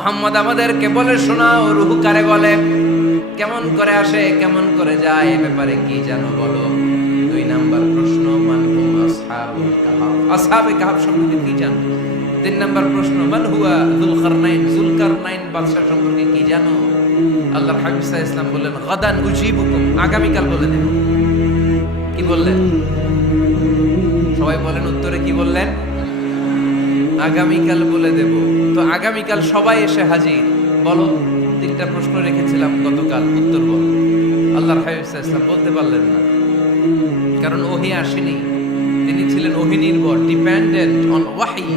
মুহাম্মদ আমাদেরকে বলে শোনাও, রূহ কারে বলে, কেমন করে আসে, কেমন করে যায়, এ ব্যাপারে কি জানো বলো। 2 নাম্বার প্রশ্ন, মান হুম আসহাবুল কাহফ, আসহাবে কাহফ সম্পর্কে কি জানো। 3 নাম্বার প্রশ্ন, মান হুয়া যুলকারনাইন, যুলকারনাইন বাদশা সম্পর্কে কি জানো। আল্লাহর হাবিব সাল্লাল্লাহু আলাইহি ওয়াসাল্লাম বললেন গাদান উজিবুকুম, আগামীকাল বলে দেব। কি বললেন? সবাই বলেন উত্তরে কি বললেন? আগামীকাল বলে দেব। তো আগামীকাল সবাই এসে হাজির। বলো, 3টা প্রশ্ন রেখেছিলাম গতকাল, উত্তর বলো। আল্লাহর হাবিব সাল্লাল্লাহু আলাইহি ওয়াসাল্লাম বলতে পারলেন না, কারণ ওহী আসেনি। তিনি ছিলেন ওহী নির্ভর, dependent on wahi,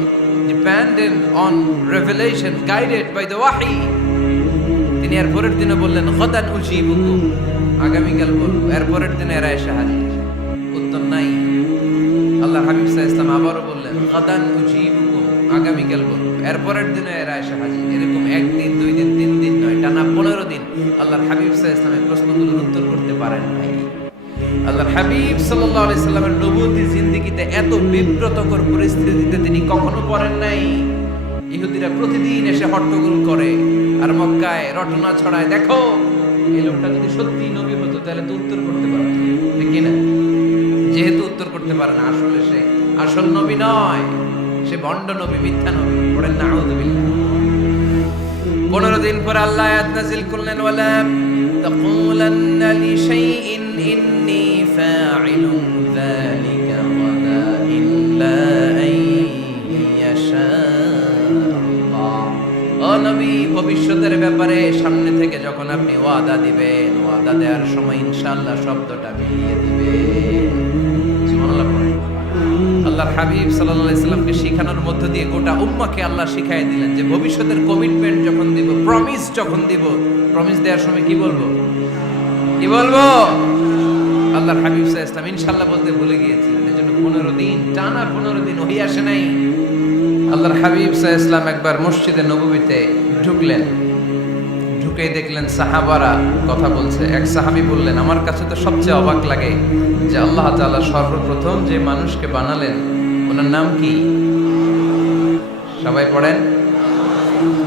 dependent on revelation, guided by the wahi. তিনি এর পরের দিনে বললেন গাদান উজিবুকুম, আগামীকাল বলবো। এর পরের দিনে এরা এসে হাজির, উত্তর নাই। আল্লাহর হাবিব সাল্লাল্লাহু আলাইহি ওয়াসাল্লাম আবারও বললেন গাদান উজিবুকুম, আগামীকাল বলবো। এর পরের দিনে এরা এসে হাজির। এরকম 1 দিন 2 দিন 3 দিন নয়, টানা 15 দিন আল্লাহর হাবিব সাল্লাল্লাহু আলাইহি ওয়াসাল্লামের প্রশ্নগুলোর উত্তর করতে পারেন নাই। আল্লাহর হাবিব সাল্লাল্লাহু আলাইহি সাল্লামের নবুয়তী জিন্দেগিতে এত বিব্রতকর পরিস্থিতিতে তিনি কখনো পড়েন নাই। ইহুদিরা প্রতিদিন এসে হট্টগোল করে আর মক্কায় রটনা ছড়ায়, দেখো এই লোকটা যদি সত্যি নবী হতো তাহলে তো উত্তর করতে পারত, ঠিক কি না? যেহেতু উত্তর করতে পারে না, আসলে সে আসল নবী নয়, সে ভণ্ড নবী, মিথ্যা নবী। পড়েন নাউযুবিল্লাহ। 15 দিন পর আল্লাহ আয়াত নাযিল করলেন, ওয়ালা তাকুলান্না লিশাইইন ইন্নী ফাইলুন যালিকা গাদা ইল্লা আইয়াশা আল্লাহ। ও নবী, ভবিষ্যতের ব্যাপারে সামনে থেকে যখন আপনি ওয়াদা দিবেন, ওয়াদা দেওয়ার সময় ইনশাআল্লাহ শব্দটা মিলিয়ে দিবেন। সুবহানাল্লাহ পড়েন। আল্লাহর হাবিব সাল্লাল্লাহু আলাইহি সাল্লামকে শিখানোর মধ্য দিয়ে গোটা উম্মাহকে আল্লাহ শিখাই দিলেন যে ভবিষ্যতের কমিটমেন্ট যখন দিব, প্রমিস যখন দিব, প্রমিস দেওয়ার সময় কি বলবো? কি বলবো? আল্লাহর হাবিব সাল্লাল্লাহু আলাইহি সাল্লাম ইনশাআল্লাহ বলতে ভুলে গিয়েছিলেন। এজন্য 15 দিন, টানা 15 দিন ওহী আসে নাই। আল্লাহর হাবিব সাল্লাল্লাহু আলাইহি সাল্লাম একবার মসজিদে নববীতে ঢুকলেন। ঢুকেই দেখলেন সাহাবারা কথা বলছে। এক সাহাবী বললেন, আমার কাছে তো সবচেয়ে অবাক লাগে যে আল্লাহ তাআলা সর্বপ্রথম যে মানুষকে বানালেন ওনার নাম কি? সবাই পড়েন।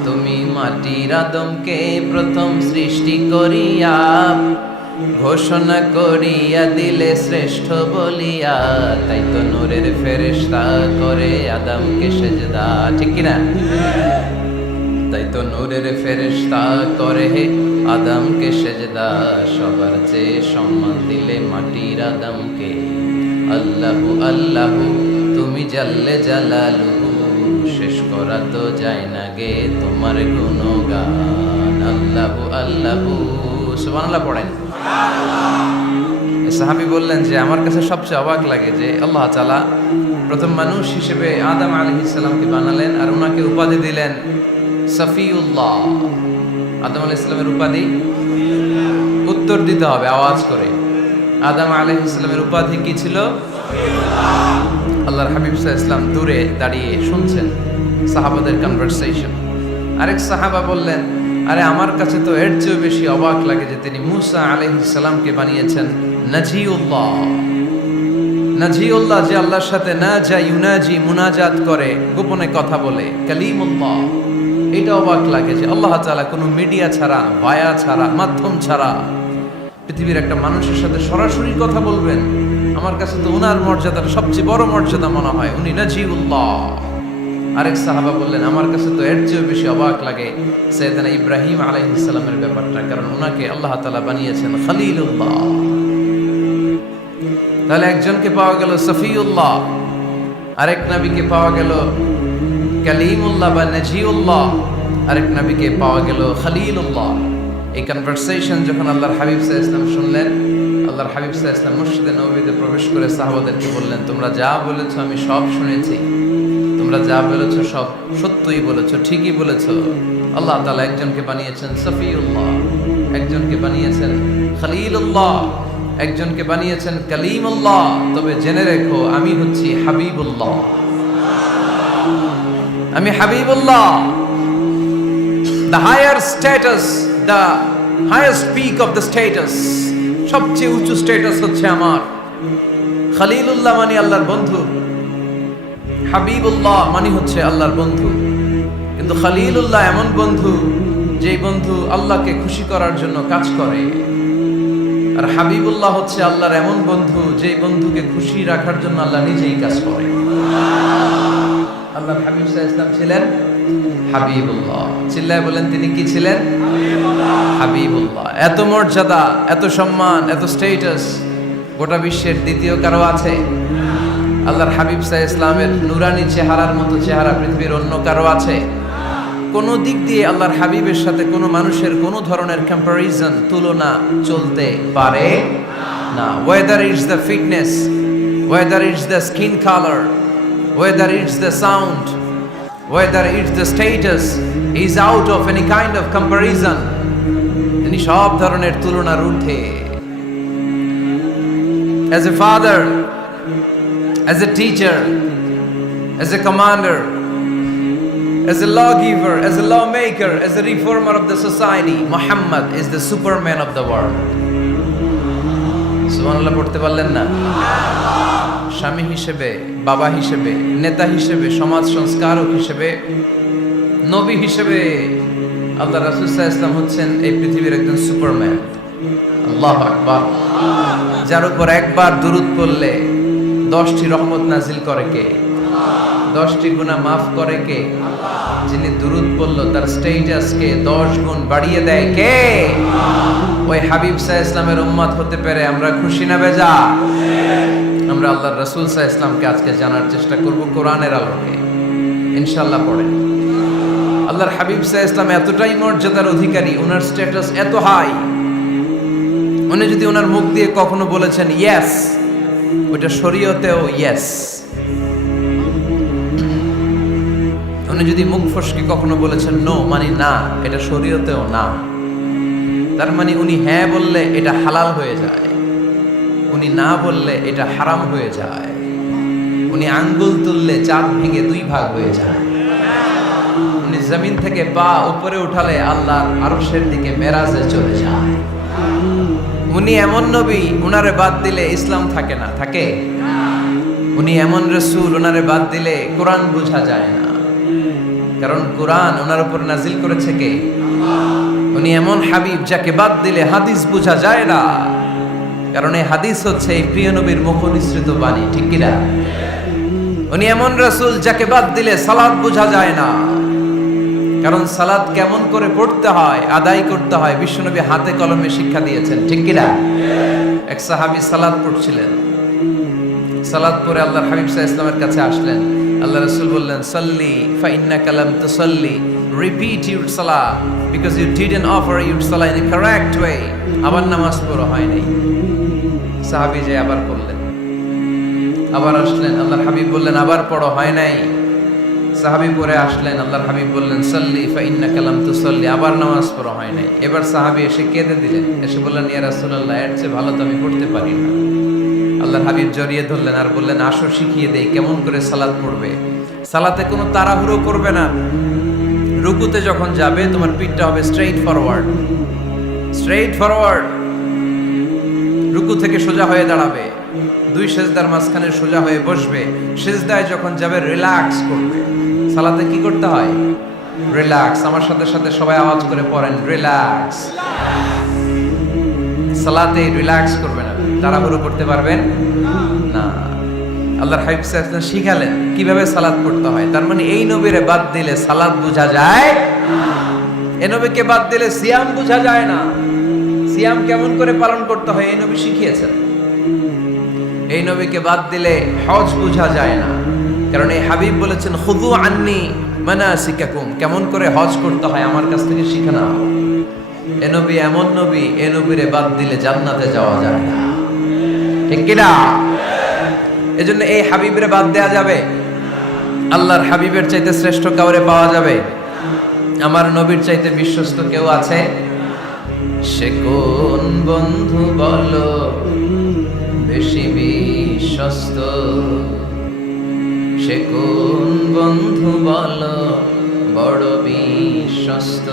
তুমি মাটির আদমকে প্রথম সৃষ্টি করিয়া ঘোষণা করিয়া দিলে শ্রেষ্ঠ বলিয়া, তাই তো নূরের ফেরেশতা করে আদমকে সেজদা, ঠিক কি না? তাই তো নূরের ফেরেশতা করে আদমকে সেজদা, সবার চেয়ে সম্মান দিলে মাটির আদমকে। আল্লাহু আল্লাহু তুমি জাল্লে জালালুহু, শেষ করা তো যায় না গে তোমার গুণগান। আল্লাহু আল্লাহু, সুবহানাল্লাহ পড়েন। সাহাবী বললেন যে আমার কাছে সবচেয়ে অবাক লাগে যে আল্লাহ তাআলা প্রথম মানুষ হিসেবে আদম আলাইহিস সালামকে বানালেন আর ওনাকে উপাধি দিলেন সফিউল্লাহ। আদম আলাইহিস সালামের উপাধি উত্তর দিতে হবে আওয়াজ করে। আদম আলাইহিস সালামের উপাধি কি ছিল? আল্লাহর হাবিব সাল্লাল্লাহু আলাইহি ওয়াসাল্লাম দূরে দাঁড়িয়ে শুনছেন সাহাবাদের কনভারসেশন। আরেক সাহাবা বললেন, আরে আমার কাছে তো এর চেয়ে বেশি অবাক লাগে যে তিনি মূসা আলাইহিস সালামকে বানিয়েছেন নাজিউল্লাহ। নাজিউল্লাহ, যে আল্লাহর সাথে না যা ইউনাজি, মুনাজাত করে, গোপনে কথা বলে, কালিমুল্লাহ। এটা অবাক লাগে যে আল্লাহ তাআলা কোনো মিডিয়া ছাড়া, ভায়া ছাড়া, মাধ্যম ছাড়া পৃথিবীর একটা মানুষের সাথে সরাসরি কথা বলবেন। আমার কাছে তো ওনার মর্যাদাটা সবচেয়ে বড় মর্যাদা মনে হয়, উনি নাজিউল্লাহ। আরেক সাহাবা বললেন, আমার কাছে তো এর চেয়ে বেশি অবাক লাগে সাইয়েদনা ইব্রাহিম আলাইহিস সালামের ব্যাপারটা, কারণ ওনাকে আল্লাহ তাআলা বানিয়েছেন খলিলুল্লাহ। তাহলে একজনকে পাওয়া গেল সফিউল্লাহ, আরেক নবীকে পাওয়া গেল কালিমুল্লাহ বা নাজিউল্লাহ, আরেক নবীকে পাওয়া গেল খলিলুল্লাহ। এই কনভারসেশন যখন আল্লাহর হাবিব সাল্লাল্লাহু আলাইহি ওয়াসাল্লাম শুনলেন, আল্লাহর হাবিব সাল্লাল্লাহু আলাইহি ওয়াসাল্লাম মসজিদে নববীতে প্রবেশ করে সাহাবাদেরকে বললেন, তোমরা যা বলেছো আমি সব শুনেছি, তোমরা যা বলেছো সব সত্যই বলেছো, ঠিকই বলেছো। আল্লাহ তাআলা একজনকে বানিয়েছেন সফিউল্লাহ, একজনকে বানিয়েছেন খলিলুল্লাহ, একজনকে বানিয়েছেন কালিমুল্লাহ। তবে জেনে রেখো আমি হচ্ছি হাবিবুল্লাহ, আমি Habibullah. The higher status, the highest peak of the status, সবচেয়ে উঁচু স্ট্যাটাস হচ্ছে আমার। খলিলুল্লাহ মানে আল্লাহর বন্ধু, হাবিবুল্লাহ মানে হচ্ছে আল্লাহর বন্ধু। কিন্তু খলিলুল্লাহ এমন বন্ধু, যেই বন্ধু আল্লাহকে খুশি করার জন্য কাজ করে। আর হাবিবুল্লাহ হচ্ছে আল্লাহর এমন বন্ধু, যেই বন্ধুকে খুশি রাখার জন্য আল্লাহ নিজেই কাজ করে। আল্লাহর হাবিব সাল্লাল্লাহু আলাইহি ওয়াসাল্লাম ছিলেন হাবিবুল্লাহ। চিল্লায় বলেন, তিনি কি ছিলেন? হাবিবুল্লাহ। এত মর্যাদা, এত সম্মান, এত স্ট্যাটাস গোটা বিশ্বের দ্বিতীয় কারো আছে? আল্লাহর হাবিব সাল্লাল্লাহু আলাইহি ওয়াসাল্লামের নুরানি চেহারার মতো চেহারা পৃথিবীর অন্য কারো আছে? কোন দিক দিয়ে আল্লাহর হাবিবের সাথে কোনো মানুষের কোনো ধরনের কম্পারিজন, তুলনা চলতে পারে না। Whether it's the fitness, whether it's the skin colour, whether it's the sound, whether it's the status, is out of any kind of comparison. তিনি সব ধরনের তুলনার ঊর্ধ্বে। As a father, as a teacher, as a commander, as a lawgiver, as a lawmaker, as a reformer of the society, Muhammad is the superman of the world. সুবহানাল্লাহ পড়তে পারলেন না? স্বামী হিসেবে, বাবা হিসেবে, নেতা হিসেবে, সমাজ সংস্কারক হিসেবে, নবী হিসেবে আল্লাহ রাসূল সাল্লাল্লাহু আলাইহি ওয়াসাল্লাম হচ্ছেন এই পৃথিবীর একজন সুপারম্যান। আল্লাহু আকবার। যার উপর একবার দুরূদ পড়লে 10টি রহমত নাজিল করে কে? 10টি গুনাহ মাফ করে কে? যিনি দুরূদ পড়ল তার স্ট্যাটাসকে 10 গুণ বাড়িয়ে দেয় কে? ওই হাবিব সাল্লাল্লাহু আলাইহি ওয়াসাল্লামের উম্মত হতে পেরে আমরা খুশি না বেজা? আমরা আল্লাহর রাসূল সাল্লাল্লাহু আলাইহি ওয়াসাল্লামকে আজকে জানার চেষ্টা করব কোরআনের আলোকে, ইনশাআল্লাহ। পড়েন। আল্লাহর হাবিব সাল্লাল্লাহু আলাইহি ওয়াসাল্লাম এতটাই মর্যাদার অধিকারী, ওনার স্ট্যাটাস এত হাই, উনি যদি ওনার মুখ দিয়ে কখনো বলেছেন ইয়েস, ওটা শরীয়তেও ইয়েস। উনি যদি মুখ ফসকে কখনো বলেছেন নো, মানে না, এটা শরীয়তেও না। তার মানে উনি হ্যাঁ বললে এটা হালাল হয়ে যায়, উনি না বললে এটা হারাম হয়ে যায়। উনি আঙ্গুল তুললে চাঁদ ভেঙে 2 ভাগ হয়ে যায়। উনি জমিন থেকে পা উপরে উঠালে আল্লাহর আরশের দিকে মেরাজে চলে যায়। উনি এমন নবী, উনারে বাদ দিলে ইসলাম থাকে না, থাকে? উনি এমন রাসূল, উনারে বাদ দিলে কোরআন বোঝা যায় না, কারণ কোরআন ওনার উপর নাজিল করেছে কে? উনি এমন হাবিব, যাকে বাদ দিলে হাদিস বোঝা যায় না, কারণ এই হাদিস হচ্ছে এই প্রিয় নবীর মুখনিসৃত বাণী, ঠিক কি না? উনি এমন রাসূল, যাকে বাদ দিলে সালাত বোঝা যায় না, কারণ সালাত কেমন করে পড়তে হয়, আদায় করতে হয় বিশ্বনবী হাতে কলমে শিক্ষা দিয়েছেন, ঠিক কি না? এক সাহাবী সালাত পড়ছিলেন, সালাত পড়ে আল্লাহর হাবিব সাল্লাল্লাহু আলাইহি ওয়াসাল্লামের কাছে আসলেন। আল্লাহ রাসূল বললেন, সাল্লি ফা ইন্নাকা লাম তুসাল্লি, রিপিট ইউর সালাহ because you didn't offer your সালাহ ইন এ কারেক্ট ওয়ে। আবার নামাজ পড়া হয় নাই। সাহাবী যে আবার পড়লেন, আবার আসলেন, আল্লাহর হাবিব বললেন আবার পড়া হয় নাই। সাহাবী পরে আসলেন, আল্লাহর হাবিব বললেন সাল্লি ফা ইন্নাকা লাম তুসাল্লি, আবার নামাজ পড়া হয় নাই। এবার সাহাবী এসে কেঁদে দিলেন, এসে বললেন ইয়া রাসূলুল্লাহ, এর চেয়ে ভালো তো আমি পড়তে পারি না। আল্লাহর হাবিব জড়িয়ে ধরলেন আর বললেন, আসো শিখিয়ে দেই কেমন করে সালাত পড়বে। সালাতে কোনো তাড়াহুড়ো করবে না। রুকুতে যখন যাবে তোমার পিঠটা হবে স্ট্রেইট ফরওয়ার্ড, স্ট্রেইট ফরওয়ার্ড। রুকু থেকে সোজা হয়ে দাঁড়াবে, 2 সেজদার মাঝখানে সোজা হয়ে বসবে। সেজদায় যখন যাবে রিল্যাক্স করবে। সালাতে কি করতে হয়? রিল্যাক্স। আমার সাথে সাথে সবাই আওয়াজ করে পড়েন, রিল্যাক্স। সালাতে রিল্যাক্স করবেন, তাড়াহুড়ো করতে পারবেন না। আল্লাহর হাবিব সাল্লাল্লাহু আলাইহি ওয়াসাল্লাম শিখালেন কিভাবে সালাত পড়তে হয়। তার মানে এই নবীরে বাদ দিলে সালাত বোঝা যায়, এই নবীকে বাদ দিলে সিয়াম বোঝা যায় না। সিয়াম কেমন করে পালন করতে হয় এই নবী শিখিয়েছেন। এই নবীকে বাদ দিলে হজ বোঝা যায় না, কারণ এই হাবিব বলেছেন খুযু আন্নী মানাসিকাকুম, কেমন করে হজ করতে হয় আমার কাছ থেকে শিখে নাও। এ নবী এমন নবী, এ নবীরে বাদ দিলে জান্নাতে যাওয়া যায় না, ঠিক কি না? এজন্য এই হাবিবের বাদ দেয়া যাবে? আল্লাহর হাবিবের চাইতে শ্রেষ্ঠ কাউরে পাওয়া যাবে? আমার নবীর চাইতে বিশ্বস্ত কেউ আছে? সে কোন বন্ধু বলো বেশি বিশ্বস্ত? সে কোন বন্ধু বলো বড় বিশ্বস্ত?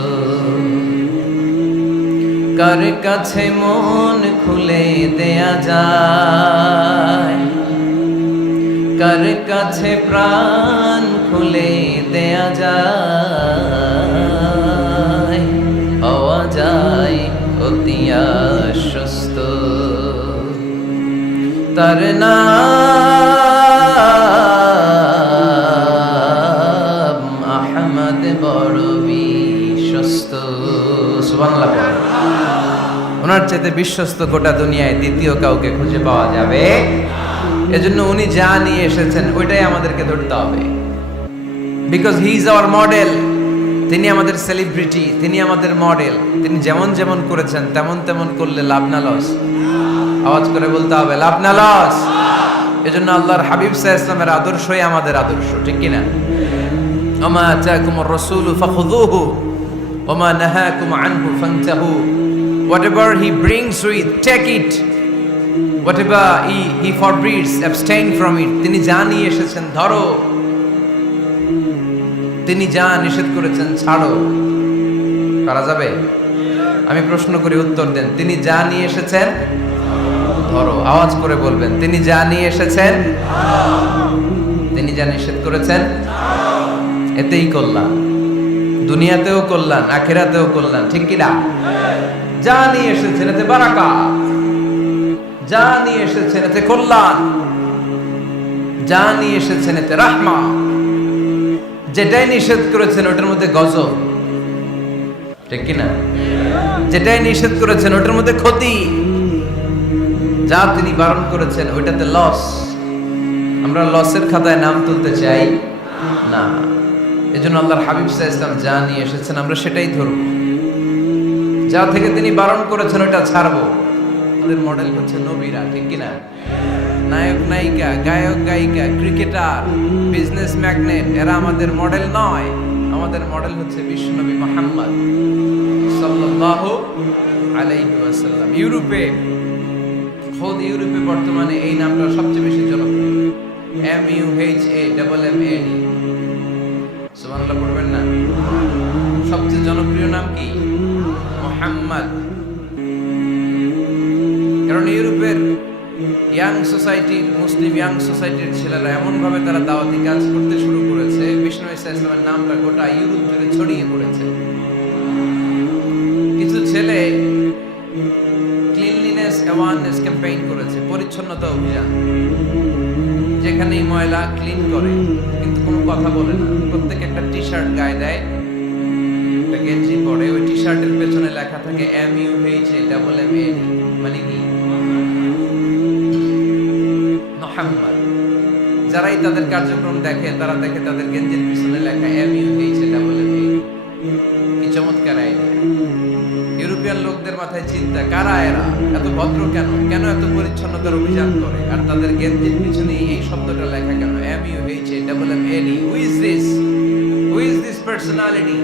কার কাছে মন খুলে দেয়া যায়, কার কাছে প্রাণ খুলে দেয়া যায়, হওয়া যায় অতি আশ্বস্ত। তার নাম আহমদ বড় বিশ্বস্ত। সুবহানাল্লাহ। ওনার চাইতে বিশ্বস্ত গোটা দুনিয়ায় দ্বিতীয় কাউকে খুঁজে পাওয়া যাবে। এজন্য উনি যা নিয়ে এসেছেন ওইটাই আমাদেরকে ধরতে হবে, because he is our model. তিনি আমাদের সেলিব্রিটি, তিনি আমাদের মডেল। তিনি যেমন যেমন করেছেন তেমন তেমন করলে লাভ না লস? আওয়াজ করে বলতে হবে লাভ না লস। এজন্য আল্লাহর হাবিব সাল্লাল্লাহু আলাইহি ওয়াসাল্লামের আদর্শই আমাদের আদর্শ, ঠিক কি না? ওমা আতাকুমুর রাসূলু ফাখুযুহু ওমা নাহাকুম আনহু ফান্তাহু। Whatever he brings with, take it. Whatever he forbids, abstain from it. তিনি যা নিয়ে এসেছেন ধরো, তিনি যা নিষেধ করেছেন ছাড়ো। পারা যাবে? আমি প্রশ্ন করি, উত্তর দেন। তিনি যা নিয়ে এসেছেন ধরো। আওয়াজ করে বলবেন, তিনি যা নিয়ে এসেছেন, তিনি যা নিষেধ করেছেন, এতেই কল্যাণ। দুনিয়াতেও কল্যাণ, আখিরাতেও কল্যাণ, ঠিক কি না? যা নিয়ে এসেছেন এতে বারাকাত, যা নিয়ে এসেছেন এতে কল্যাণ, যা নিয়ে এসেছেন এতে রাহমা। যেটাই নিষেধ করেছেন ওটার মধ্যে গজব, ঠিক কি না? যেটাই নিষেধ করেছেন ওটার মধ্যে ক্ষতি, যা তিনি বারণ করেছেন ওইটাতে লস। আমরা লসের খাতায় নাম তুলতে চাই না। এজন্য আল্লাহর হাবিব সাল্লাল্লাহু আলাইহি ওয়াসাল্লাম যা নিয়ে এসেছেন আমরা সেটাই ধরব। যা থেকে তিনি বারণ করেছেন ওটা ছাড়বো। আমাদের মডেল হচ্ছে নবীরা, ঠিক কিনা? নায়ক নায়িকা, গায়ক গায়িকা, ক্রিকেটার, বিজনেস ম্যাগনেট, এরা আমাদের মডেল নয়। আমাদের মডেল হচ্ছে বিশ্বনবী মুহাম্মদ সাল্লাল্লাহু আলাইহি ওয়াসাল্লাম। ইউরোপে বর্তমানে এই নামটা সবচেয়ে বেশি জনপ্রিয়, MUHAMMAD। সুবহানাল্লাহ পড়বেন না? সবচেয়ে জনপ্রিয় নাম কি? মুহাম্মদ। কারণ ইউরোপের ইয়াং সোসাইটির, মুসলিম ইয়াং সোসাইটির ছেলেরা এমন ভাবে তারা দাওয়াতি কাজ করতে শুরু করেছে, বিষ্ণু ঈসা ইসলামের নামটা গোটা ইউরোপ জুড়ে ছড়িয়ে পড়েছে। কিছু ছেলে ক্লিনলিনেস অ্যাওয়ারনেস ক্যাম্পেইন করেছে, পরিচ্ছন্নতা অভিযান। যেখানেই ময়লা ক্লিন করে, কিন্তু কোনো কথা বলে না। প্রত্যেক একটা টি শার্ট গায়ে দেয়, একটা গেঞ্জি পরে, ওই টি শার্টের পেছনে লেখা থাকে MUHAMMAD, মানে কি? মুহাম্মদ। যারাই তাদের কার্যক্রম দেখে তারা দেখে তাদের গেঞ্জির পিছনে লেখা MUHAMMAD। কি চমৎকার আইডিয়া! ইউরোপিয়ান লোকদের মাথায় চিন্তা, কারা এরা? এত ভদ্র কেন? কেন এত পরিচ্ছন্নতার অভিযান করে? আর তাদের গেঞ্জির পিছনে এই শব্দটা লেখা কেন? MUHAMMAD। Who is this? Who is this personality?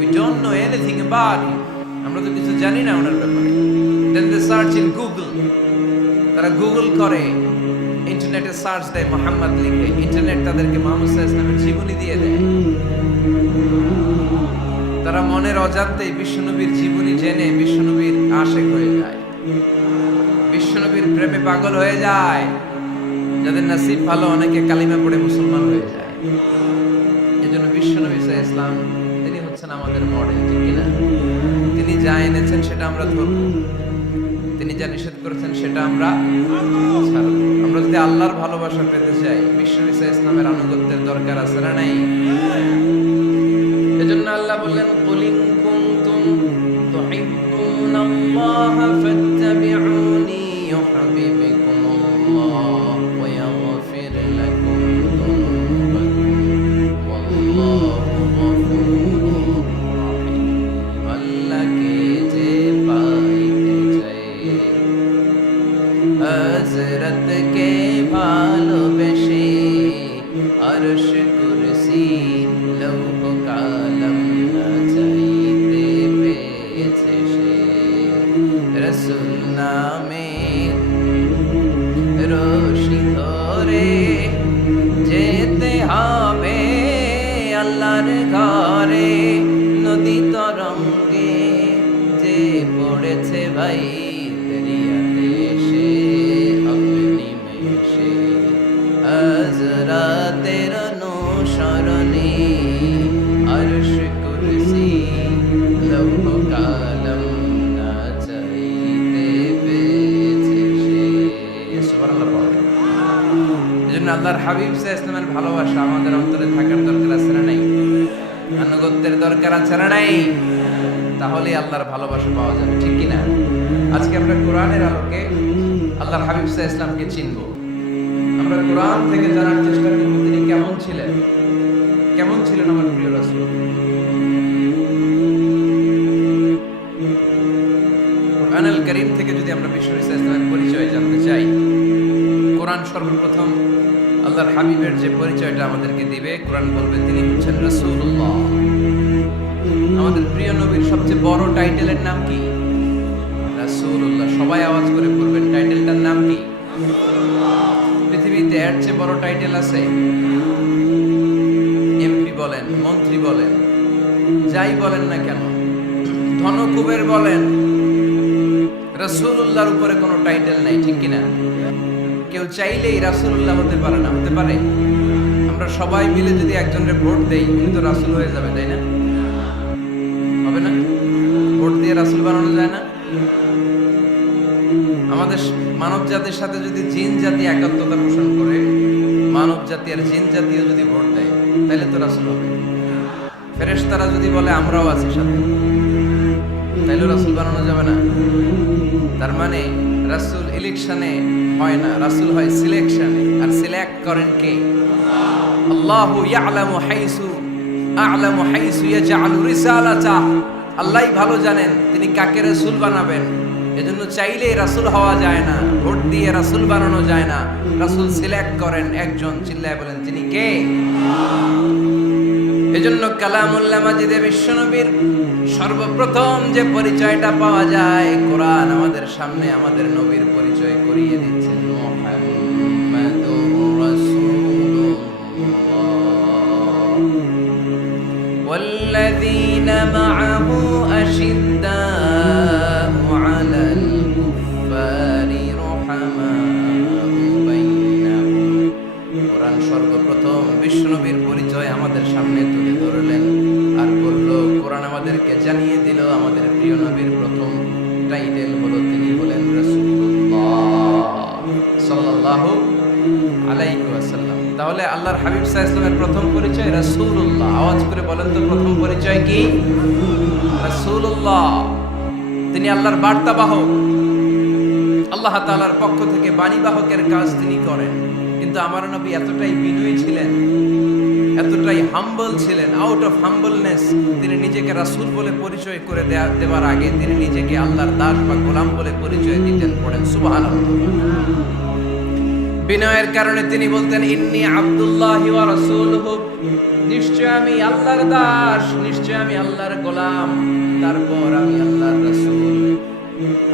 We don't know anything about him. আমরা তো কিছু জানি না ওনার ব্যাপারে। Then they search in Google. তারা গুগল করে, ইন্টারনেটে সার্চ দেয় মুহাম্মদ লিখে। ইন্টারনেট তাদেরকে মুহাম্মদ সাল্লাল্লাহু আলাইহি ওয়াসাল্লামের জীবনী দিয়ে দেয়। তারা মনের অজান্তেই বিশ্বনবীর জীবনী জেনে বিশ্বনবীর আশিক হয়ে যায়, বিশ্বনবীর প্রেমে পাগল হয়ে যায়। যাদের নসিব ভালো, অনেকে কালিমা পড়ে মুসলমান হয়ে যায়। এজন্য বিশ্বনবী সাল্লাল্লাহু আলাইহি ওয়াসাল্লাম তিনি হচ্ছেন আমাদের মডেল, ঠিক কিনা? তিনি যা এনেছেন সেটা আমরা ধরব, তিনি যা নিষেধ করেছেন সেটা আমরা ছাড়ব। আমরা যদি আল্লাহর ভালোবাসা পেতে চাই, বিশ্বনবী সাল্লাল্লাহু আলাইহি ওয়াসাল্লামের আনুগত্যের দরকার আছে না নাই? এজন্য আল্লাহ বললেন, কুল ইন কুনতুম তুহিব্বুনাল্লাহা ফাত্তাবিউনি ইউহিব্বুকুমুল্লাহ ওয়া ইয়াগফির লাকুম যুনুবাকুম ওয়াল্লাহু গফুরুর রাহিম। আল্লাহকে যে পাইতে চায়, হযরতকে ভালোবেসে আরশ কুরসি লৌহ কালাম না চাইতে পেয়েছে সে। রাসূল নামে রশি ধরে যেতে হবে আল্লাহর ঘরে। নদী তরঙ্গে যে পড়েছে ভাই দরিয়াতে সে, আপনি মেশে আল্লাহর হাবিব সাল্লাল্লাহু আলাইহি ওয়াসাল্লামের ভালোবাসা আমাদের অন্তরে থাকার দরকার আছে না নাই? আনুগত্যের দরকার আছে না নাই? তাহলে আল্লাহর ভালোবাসা পাওয়া যাবে, ঠিক কি না? আজকে আমরা কোরআনের আলোকে আল্লাহর হাবিব সাল্লাল্লাহু আলাইহি ওয়াসাল্লামকে চিনব। আমরা কোরআন থেকে জানার চেষ্টা করব তিনি কেমন ছিলেন, কেমন ছিলেন আমার প্রিয় রাসূল। কোরআনুল কারীম থেকে যদি আমরা বিশ্ব ইসলামের পরিচয় জানতে চাই, কোরআন সর্বপ্রথম আল্লাহর হাবিবের যে পরিচয়টা আমাদেরকে দিবে, কোরআন বলবে তিনি হচ্ছেন রাসূলুল্লাহ। আমাদের প্রিয় নবীর সবচেয়ে বড় টাইটেলের নাম কি? রাসূলুল্লাহ। সবাই আওয়াজ করে পড়বেন, টাইটেলটার নাম কি? পৃথিবীতে এর চেয়ে বড় টাইটেল আছে? এমপি বলেন, মন্ত্রী বলেন, যাই বলেন না কেন, ধনকুবের বলেন, রাসূলুল্লাহর উপরে কোনো টাইটেল নাই, ঠিক কিনা? কেউ চাইলেই রাসূলুল্লাহ হতে পারে না, হতে পারে? আমরা সবাই মিলে যদি একজনের ভোট দেই, উনি তো রাসূল হয়ে যাবে, তাই না? হবে না? ভোট দিয়ে রাসূল বানানো যায় না? আমাদের মানব জাতির সাথে যদি জিন জাতি একাত্মতা পোষণ করে, মানব জাতি আর জিন জাতিও যদি ভোট দেয়, তাহলে তো রাসূল হবে। ফেরেশতারা যদি বলে আমরাও আছি সাথে, তাহলে রাসূল বানানো যাবে না? তার মানে রাসূল ইলেকশনে হয় না, রাসূল হয় সিলেকশনে। আর সিলেক্ট করেন কে? আল্লাহু ইয়ালামু হাইসু ইয়াজআলু রিসালাতাহ। আল্লাহই ভালো জানেন তিনি কাকে রাসূল বানাবেন। এজন্য চাইলেই রাসূল হওয়া যায় না, ভোট দিয়ে রাসূল বানানো যায় না। রাসূল সিলেক্ট করেন একজন, চিল্লায় বলেন তিনি কে? এজন্য কালামুল্লাহ মাজিদে বিশ্বনবীর সর্বপ্রথম যে পরিচয়টা পাওয়া যায়, কোরআন আমাদের সামনে আমাদের নবীর পরিচয় করিয়ে দিচ্ছেন, মুহাম্মাদুর রাসূলুল্লাহ ওয়াল্লাযীনা মা'আহু আশিদ্দাউ আলাল কুফফারি রুহামাউ বাইনাহুম। কোরআন সর্বপ্রথম বিশ্বনবীর পরিচয় আমাদের সামনে তুলে ধরলেন আর বলল, কোরআন আমাদেরকে জানিয়ে দিল আমাদের প্রিয় নবীর প্রথম টাইটেল হলো তিনি হলেন রাসূলুল্লাহ সাল্লাল্লাহু আলাইহি ওয়াসাল্লাম। তাহলে আল্লাহর হাবিব সাল্লাল্লাহু আলাইহি ওয়াসাল্লামের প্রথম পরিচয় রাসূলুল্লাহ। আওয়াজ করে বলেন তো প্রথম পরিচয় কি? রাসূলুল্লাহ। তিনি আল্লাহর বার্তাবাহক, আল্লাহ তাআলার পক্ষ থেকে বাণীবাহকের কাজ তিনি করেন। কিন্তু আমার নবী এতটাই বিনয়ী ছিলেন, এতটাই হাম্বল ছিলেন, আউট অফ হাম্বলনেস তিনি নিজেকে রাসূল বলে পরিচয় করে দেওয়ার আগে তিনি নিজেকে আল্লাহর দাস বা গোলাম বলে পরিচয় দিতেন। পড়েন সুবহানাল্লাহ। বিনয়ের কারণে তিনি বলতেন, ইন্নী আব্দুল্লাহি ওয়া রাসূলুহু, নিশ্চয় আমি আল্লাহর দাস, নিশ্চয় আমি আল্লাহর গোলাম, তারপর আমি আল্লাহর রাসূল।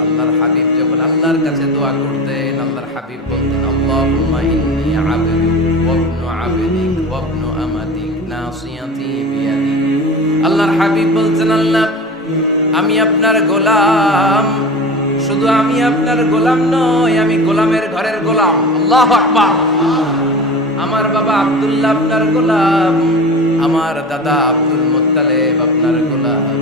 আল্লাহর হাবিব যখন আল্লাহর কাছে দোয়া করতেন, আল্লাহর হাবিব বলতেন, আল্লাহুম্মা ইন্নী আবদুক ওয়া ইবনু আবদিক ওয়া ইবনু আমাতিক নাসিয়াতি বিয়াদিক। আল্লাহর হাবিব বলতেন, আল্লাহ আমি আপনার গোলাম, শুধু আমি আপনার গোলাম নই, আমি গোলামের ঘরের গোলাম। আল্লাহু আকবার। আমার বাবা আব্দুল্লাহ আপনার গোলাম, আমার দাদা আব্দুল মুত্তালিব আপনার গোলাম,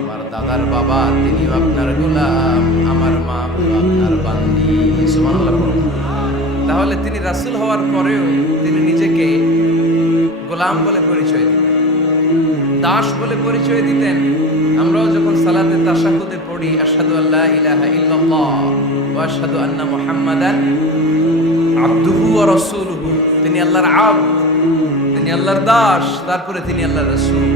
আমার দাদার বাবা তিনিও আপনার গোলাম, আমার মা আপনার বান্দি। সুবহানাল্লাহ। তাহলে তিনি রাসূল হওয়ার পরেও তিনি নিজেকে গোলাম বলে পরিচয় দিতেন, দাস বলে পরিচয় দিতেন। আমরাও যখন সালাতে তাশাহুদে পড়ি, আশহাদু আল্লা ইলাহা ইল্লাল্লাহ ওয়া আশহাদু আন্না মুহাম্মাদান আবদুহু ওয়া রাসূলুহু, তিনি আল্লাহর আবদ, তিনি আল্লাহর দাস, তারপরে তিনি আল্লাহর রাসূল।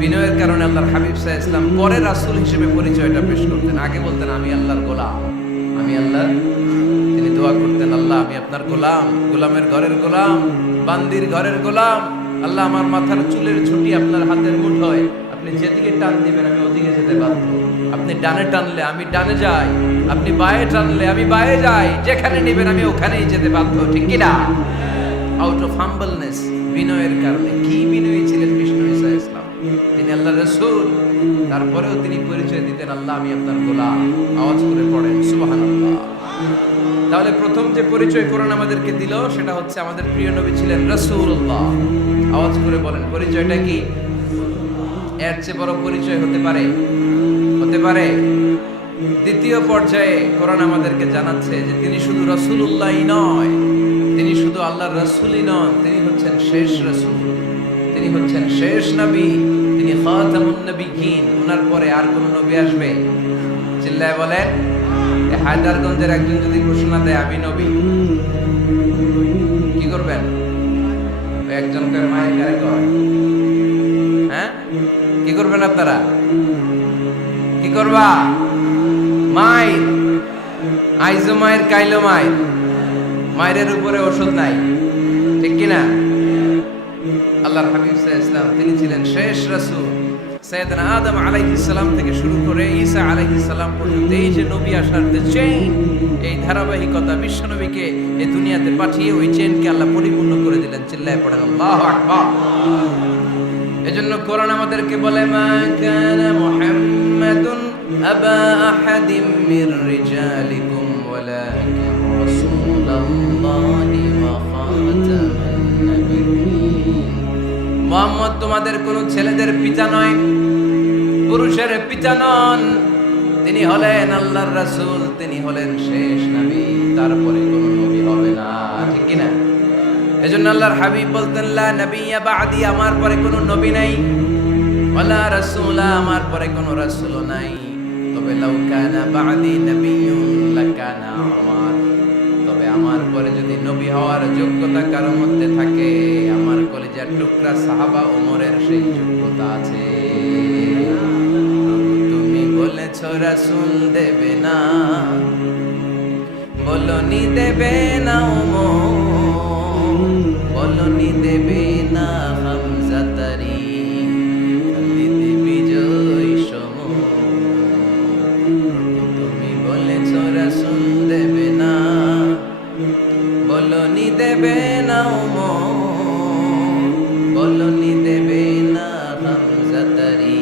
বিনয়ের কারণে আল্লাহর হাবিব সাল্লাল্লাহু আলাইহি ওয়াসাল্লাম পরে রাসূল হিসেবে পরিচয়টা পেশ করতেন। আগে বলতেন আমি আল্লাহর গোলাম, আমি আল্লাহর। তিনি দোয়া করতেন, আল্লাহ আমি আপনার গোলাম, গোলামের ঘরের গোলাম, বান্দির ঘরের গোলাম। আল্লাহ আমার মাথার চুলের ঝুঁটি আপনার হাতের মুঠোয়, আপনি যেদিকে টান দিবেন আমি ওদিকে যেতে বাধ্য। আপনি ডানে টানলে আমি ডানে যাই, আপনি বায়ে টানলে আমি বায়ে যাই, যেখানে নেবেন আমি ওখানেই যেতে বাধ্য, ঠিক কি না? আউট অফ হাম্বলনেস, বিনয়ের কারণে। কি বিনয়ী ছিলেন বিষ্ণু ঈসা ইসলাম, তিনি আল্লাহর রাসূল, তারপরেও তিনি পরিচয় দিতেন আল্লাহ আমি আপনার গোলাম। আওয়াজ করে পড়েন সুবহানাল্লাহ। তাহলে প্রথম যে পরিচয় কোরআন আমাদেরকে দিল সেটা হচ্ছে আমাদের প্রিয় নবী ছিলেন রাসূলুল্লাহ। আওয়াজ করে বলেন পরিচয়টা কি? এর চেয়ে বড় পরিচয় হতে পারে? হতে পারে? দ্বিতীয় পর্যায়ে কোরআন আমাদেরকে জানাচ্ছে যে তিনি শুধু রাসূলুল্লাহই নয়, তিনি শুধু শুধু আল্লাহর রাসূলই নন, তিনি হচ্ছেন শেষ রাসূল, তিনি হচ্ছেন শেষ নবী, তিনি খাতামুন নবিয়্যিন। ওনার পরে আর কোন নবী আসবে? চিল্লায় বলেন। হায়দারগঞ্জের একজন যদি ঘোষণা দেয় আমি নবী, কি করবেন? একজনকে মায়ের গায়ে কয়, হ্যাঁ কি করবেন আপনারা? কি করবা? মায়ের আইজো মায়ের কাইলো মায়ের, মায়ের উপরে ওষুধ নাই, ঠিক কিনা? আল্লাহর হাবিব সাল্লাল্লাহু আলাইহি ওয়াসাল্লাম তিনি ছিলেন শেষ রাসূল। সাইয়েদনা আদম আলাইহিস সালাম থেকে শুরু করে ঈসা আলাইহিস সালাম পর্যন্ত এই যে নবী আসার যে চেইন, এই ধারাবাহিকতা, বিশ্ব নবীকে এই দুনিয়াতে পাঠিয়ে ওই চেইনকে আল্লাহ পরিপূর্ণ করে দিলেন। চিল্লায়ে পড়েন আল্লাহু আকবার। এজন্য কোরআন আমাদেরকে বলে, মা কানা মুহাম্মাদুন আবা আহাদিম মির রিজালিকুম ওয়ালাকিন রাসূলুল্লাহি ওয়া খাতামান নাবিয়্যিন। মুহাম্মদ তোমাদের কোন ছেলেদের পিতা নয়, পুরুষের পিতা নন, তিনি হলেন আল্লাহর রাসূল, তিনি হলেন শেষ নবী, তারপরে কোন নবী হবে না, ঠিক কি না? এজন্য আল্লাহর হাবিব বলতেন, লা নবিয়্যা বা'দি, আমার পরে কোন নবী নাই, ওয়ালা রাসূলা, আমার পরে কোন রাসূলও নাই। তবে লাউ কানা বা'দি নবিয়্যুন লাকানা উমর, তবে আমার পরে যদি নবী হওয়ার যোগ্যতা কারোর মধ্যে থাকে, আমার কলিজার টুকরা সাহাবা ওমরের সেই যোগ্যতা আছে। তুমি বলেছ রাসূল দেবে না, বলনি দেবে না ওমর, বলনি দেবে না হামজা তারি, খালিদ বিজয় সমর। তুমি বলেছ রাসূল দেবে না, বলনি দেবে না ওমর, বলনি দেবে না হামজা তারি,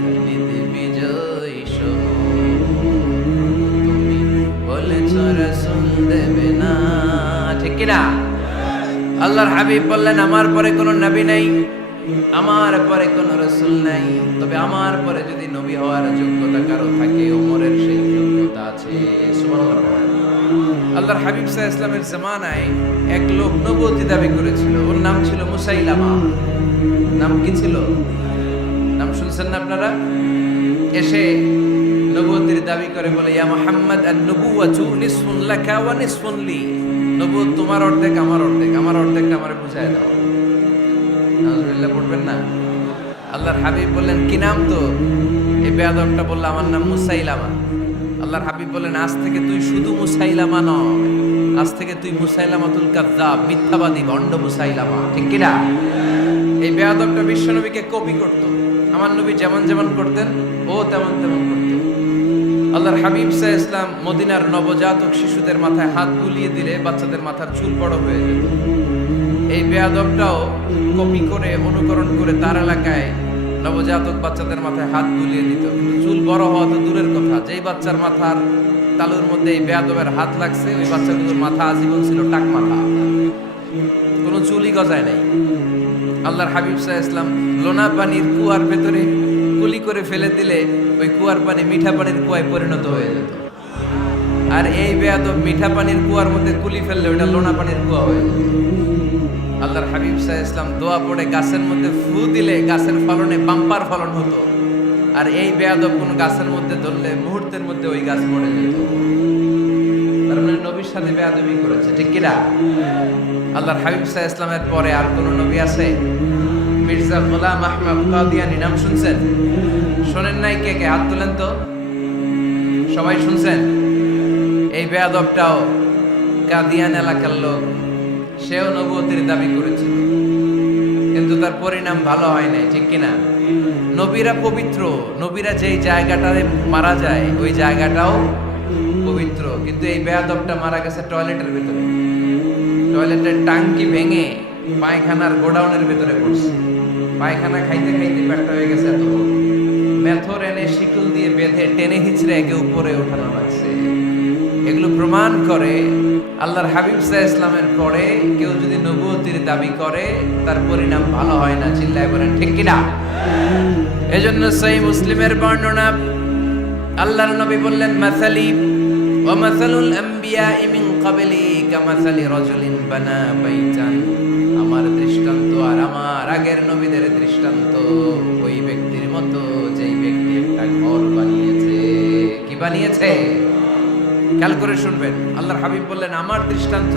খালিদ বিজয় সমর। তুমি বলেছ রাসূল দেবে না, ঠিক কি না? আল্লাহর হাবিব বললেন, আমার পরে কোনো নবী নাই, আমার পরে কোনো রাসূল নাই, তবে আমার পরে যদি নবী হওয়ার যোগ্যতা কারো থাকে, ওমরের সেই যোগ্যতা আছে। সুবহানাল্লাহ। আল্লাহর হাবিব সাল্লাল্লাহু আলাইহি ওয়াসাল্লামের জামানায় এক লোক নবুয়তি দাবি করেছিল, ওর নাম ছিল মুসাইলামা। নাম কি ছিল? নাম শুনছেন না আপনারা? এসে নবুয়তির দাবি করে বলে, ইয়া মুহাম্মদ আন-নবুওয়াতু নিসফুন লাকা ওয়া নিসফুন লি, নবুয়ত তোমার অর্ধেক আমার অর্ধেক, আমার অর্ধেকটা আমারে বুঝায় দাও। নাউজুবিল্লাহ পড়বেন না? আল্লাহর হাবিব বললেন, কি নাম তো? এই বেয়াদবটা বলল, আমার নাম মুসাইলামা। আল্লাহর হাবিব বললেন, আজ থেকে তুই শুধু মুসাইলামা নয়, আজ থেকে তুই মুসাইলামাতুল কাযযাব, মিথ্যাবাদী ভণ্ড মুসাইলামা, ঠিক কি না? এই বেয়াদবটা বিশ্বনবীকে কপি করত, আমার নবী যেমন যেমন করতেন ও তেমন তেমন করত। আল্লাহর হাবিব সাল্লাল্লাহু আলাইহি ওয়াসাল্লাম মদিনার নবজাতক শিশুদের মাথায় হাত বুলিয়ে দিলে বাচ্চাদের মাথার চুল বড় হয়ে যেত। এই বেয়াদবটাও কপি করে, অনুকরণ করে তার এলাকায় নবজাতক বাচ্চাদের মাথায় হাত বুলিয়ে দিত, কিন্তু চুল বড় হওয়া তো দূরের কথা, যেই বাচ্চার মাথার তালুর মধ্যে এই বেয়াদবের হাত লাগছে, ওই বাচ্চাগুলোর মাথা আজীবন ছিল টাক মাথা, কোনো চুলই গজায় নাই। আল্লাহর হাবিব সাল্লাল্লাহু আলাইহি ওয়াসাল্লাম লোনা পানির কুয়ার ভেতরে কুলি করে ফেলে দিলে ওই কুয়ার পানি মিঠা পানির কুয়ায় পরিণত হয়ে যেত। আর এই বেয়াদব মিঠা পানির কুয়ার মধ্যে কুলি ফেললে ওটা লোনা পানির কুয়া হয়ে যেত। আল্লাহর হাবিব সাল্লাল্লাহু আলাইহি ওয়াসাল্লাম দোয়া পড়ে গাছের মধ্যে ফু দিলে গাছের ফলনে বাম্পার ফলন হতো, আর এই বেয়াদব কোন গাছের মধ্যে ধরলে মুহূর্তের মধ্যে ওই গাছ মরে যেত। তার মানে নবীর সাথে বেয়াদবি করেছে, ঠিক কি না? আল্লাহর হাবিব সাল্লাল্লাহু আলাইহি ওয়াসাল্লামের পরে আর কোন নবী আছে? মির্জা গোলাম আহমদ কাদিয়ানী নাম শুনছেন? শোনেন নাই? কে কে হাত তোলেন তো? সবাই শুনছেন? এই বেয়াদবটাও কাদিয়ান এলাকার লোক, সেও নবুয়তির দাবি করেছিল, কিন্তু তার পরিণাম ভালো হয় নাই, ঠিক কিনা? নবীরা পবিত্র, নবীরা যেই জায়গাটাতে মারা যায় ওই জায়গাটাও পবিত্র, কিন্তু এই বেয়াদবটা মারা গেছে টয়লেটের ভিতরে, টয়লেটের টাঙ্কি ভেঙে পায়খানার গোডাউনের ভিতরে পড়ছে, পায়খানা খাইতে খাইতে পেটটা হয়ে গেছে এত, মেথর এনে শিকল দিয়ে বেঁধে টেনে হিচড়ে একে উপরে ওঠানো লাগছে। এগুলো প্রমাণ করে আল্লাহর হাবিব সাল্লাল্লাহু আলাইহি ওয়াসাল্লামের পরে কেউ যদি নবুয়তির দাবি করে তার পরিণাম ভালো হয় না। চিল্লায় বলেন ঠিক কি না? এজন্য সহিহ মুসলিমের বর্ণনা, আল্লাহর নবী বললেন, মাসালি ওয়া মাসালুল আমবিয়া মিন ক্বাবলি কামাসালি রাজুলিন বানা বাইতান, আমার দৃষ্টান্ত আর আমার আগের নবীদের দৃষ্টান্ত ওই ব্যক্তির মতো যেই ব্যক্তি একটা ঘর বানিয়েছে। কি বানিয়েছে? খেয়াল করে শুনবেন, আল্লাহর হাবিব বললেন আমার দৃষ্টান্ত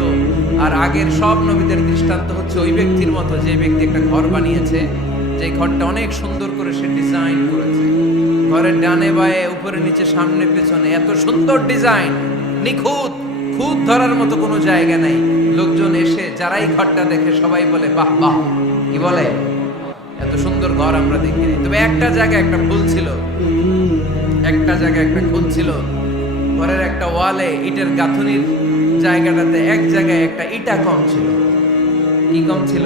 আর আগের সব নবীদের দৃষ্টান্ত হচ্ছে ওই ব্যক্তির মতো যে ব্যক্তি একটা ঘর বানিয়েছে, যে ঘরটা অনেক সুন্দর করে সে ডিজাইন করেছে। ঘরের ডানে বায়ে উপরে নিচে সামনে পেছনে এত সুন্দর ডিজাইন, নিখুঁত, খুঁত ধরার মতো কোনো জায়গা নাই। লোকজন এসে যারাই ঘরটা দেখে সবাই বলে বাহ বাহ, কি বলে, এত সুন্দর ঘর আমরা দেখিনি। তবে একটা জায়গায় একটা ভুল ছিল, একটা জায়গায় একটা খুঁত ছিল। ঘরের একটা ওয়ালে ইটের গাঁথুনির জায়গাটাতে এক জায়গায় একটা ইটা কম ছিল। কি কম ছিল?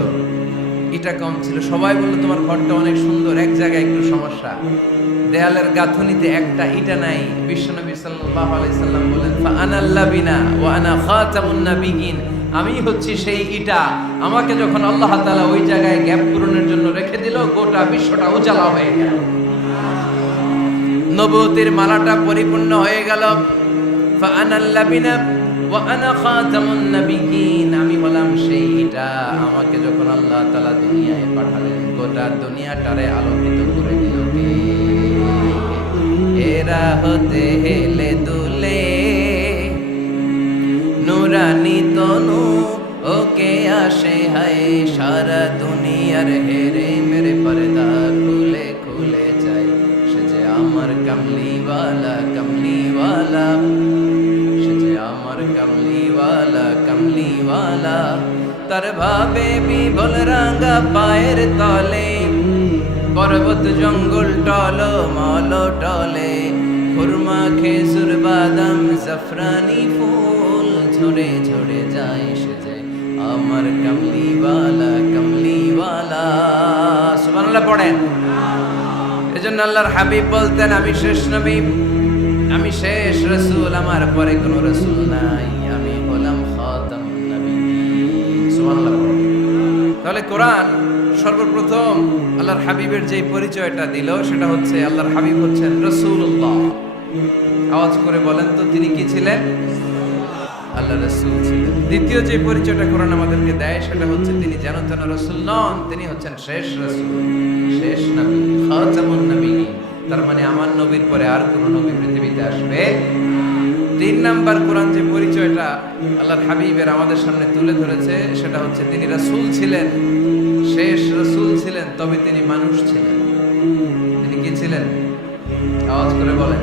ইটা কম ছিল। সবাই বললো তোমার ঘরটা অনেক সুন্দর, এক জায়গায় একটু সমস্যা, দেয়ালের গাঁথুনিতে একটা ইটা নাই। বিশ্বনবী সাল্লাল্লাহু আলাইহি সাল্লাম বলেন ফাআনাল লাবিনা ওয়া আনা খাতামুন নাবিয়িন, আমি হচ্ছি সেই ইটা। আমাকে যখন আল্লাহ তাআলা ওই জায়গায় গ্যাপ পূরণের জন্য রেখে দিল, গোটা বিশ্বটা উজালা হয়ে গেল, নবুয়তের মালাটা পরিপূর্ণ হয়ে গেল। ফাআনাল লাবিনা ওয়া আনা খাতামুন নাবিয়িন, আমি হলাম সেই ইটা। আমাকে যখন আল্লাহ তাআলা দুনিয়ায় পাঠালেন, গোটা দুনিয়াটারে আলোকিত করে দিল কে? এরা হতে হেলে দুলে নুরানি তনু ওকে আসে হায়, সারা দুনিয়ার হেরে মেরে পর্দা খুলে খুলে যায়। সে যে আমার কামলিওয়ালা কামলিওয়ালা, সে যে আমার কামলিওয়ালা কামলিওয়ালা। তার ভাবে বিভোল রাঙা পায়ের তলে, পর্বত জঙ্গল টল মল টলে, খুরমা খেজুর বাদাম জাফরানি ফুল ঝরে ঝরে যায়। সে যে আমার কামলিওয়ালা কামলিওয়ালা। সুবহানাল্লাহ পড়েন। এজন্য আল্লাহর হাবিব বলতেন আমি শেষ নবী, আমি শেষ রাসূল, আমার পরে কোনো রাসূল নাই, আমি হলাম খাতামুন নাবিয়্যিন। সুবহানাল্লাহ পড়েন। তাহলে কোরআন সর্বপ্রথম আল্লাহর হাবিবের যে পরিচয়টা দিল সেটা হচ্ছে আল্লাহর হাবিব হচ্ছেন রাসূলুল্লাহ। আওয়াজ করে বলেন তো তিনি কি ছিলেন? আল্লাহ রাসূল ছিলেন। দ্বিতীয় যে পরিচয়টা কোরআন আমাদেরকে দেয় সেটা হচ্ছে তিনি যেন তেন রাসূল নন, তিনি হচ্ছেন শেষ রাসূল, শেষ নবী, খাতামুন নাবিয়্যিন। তার মানে আমার নবীর পরে আর কোনো নবী পৃথিবীতে আসবে। তিন নাম্বার কোরআন যে পরিচয়টা আল্লাহর হাবিবের আমাদের সামনে তুলে ধরেছে সেটা হচ্ছে তিনি রাসূল ছিলেন, শেষ রাসূল ছিলেন, তবে তিনি মানুষ ছিলেন। তিনি কি ছিলেন? আওয়াজ করে বলেন।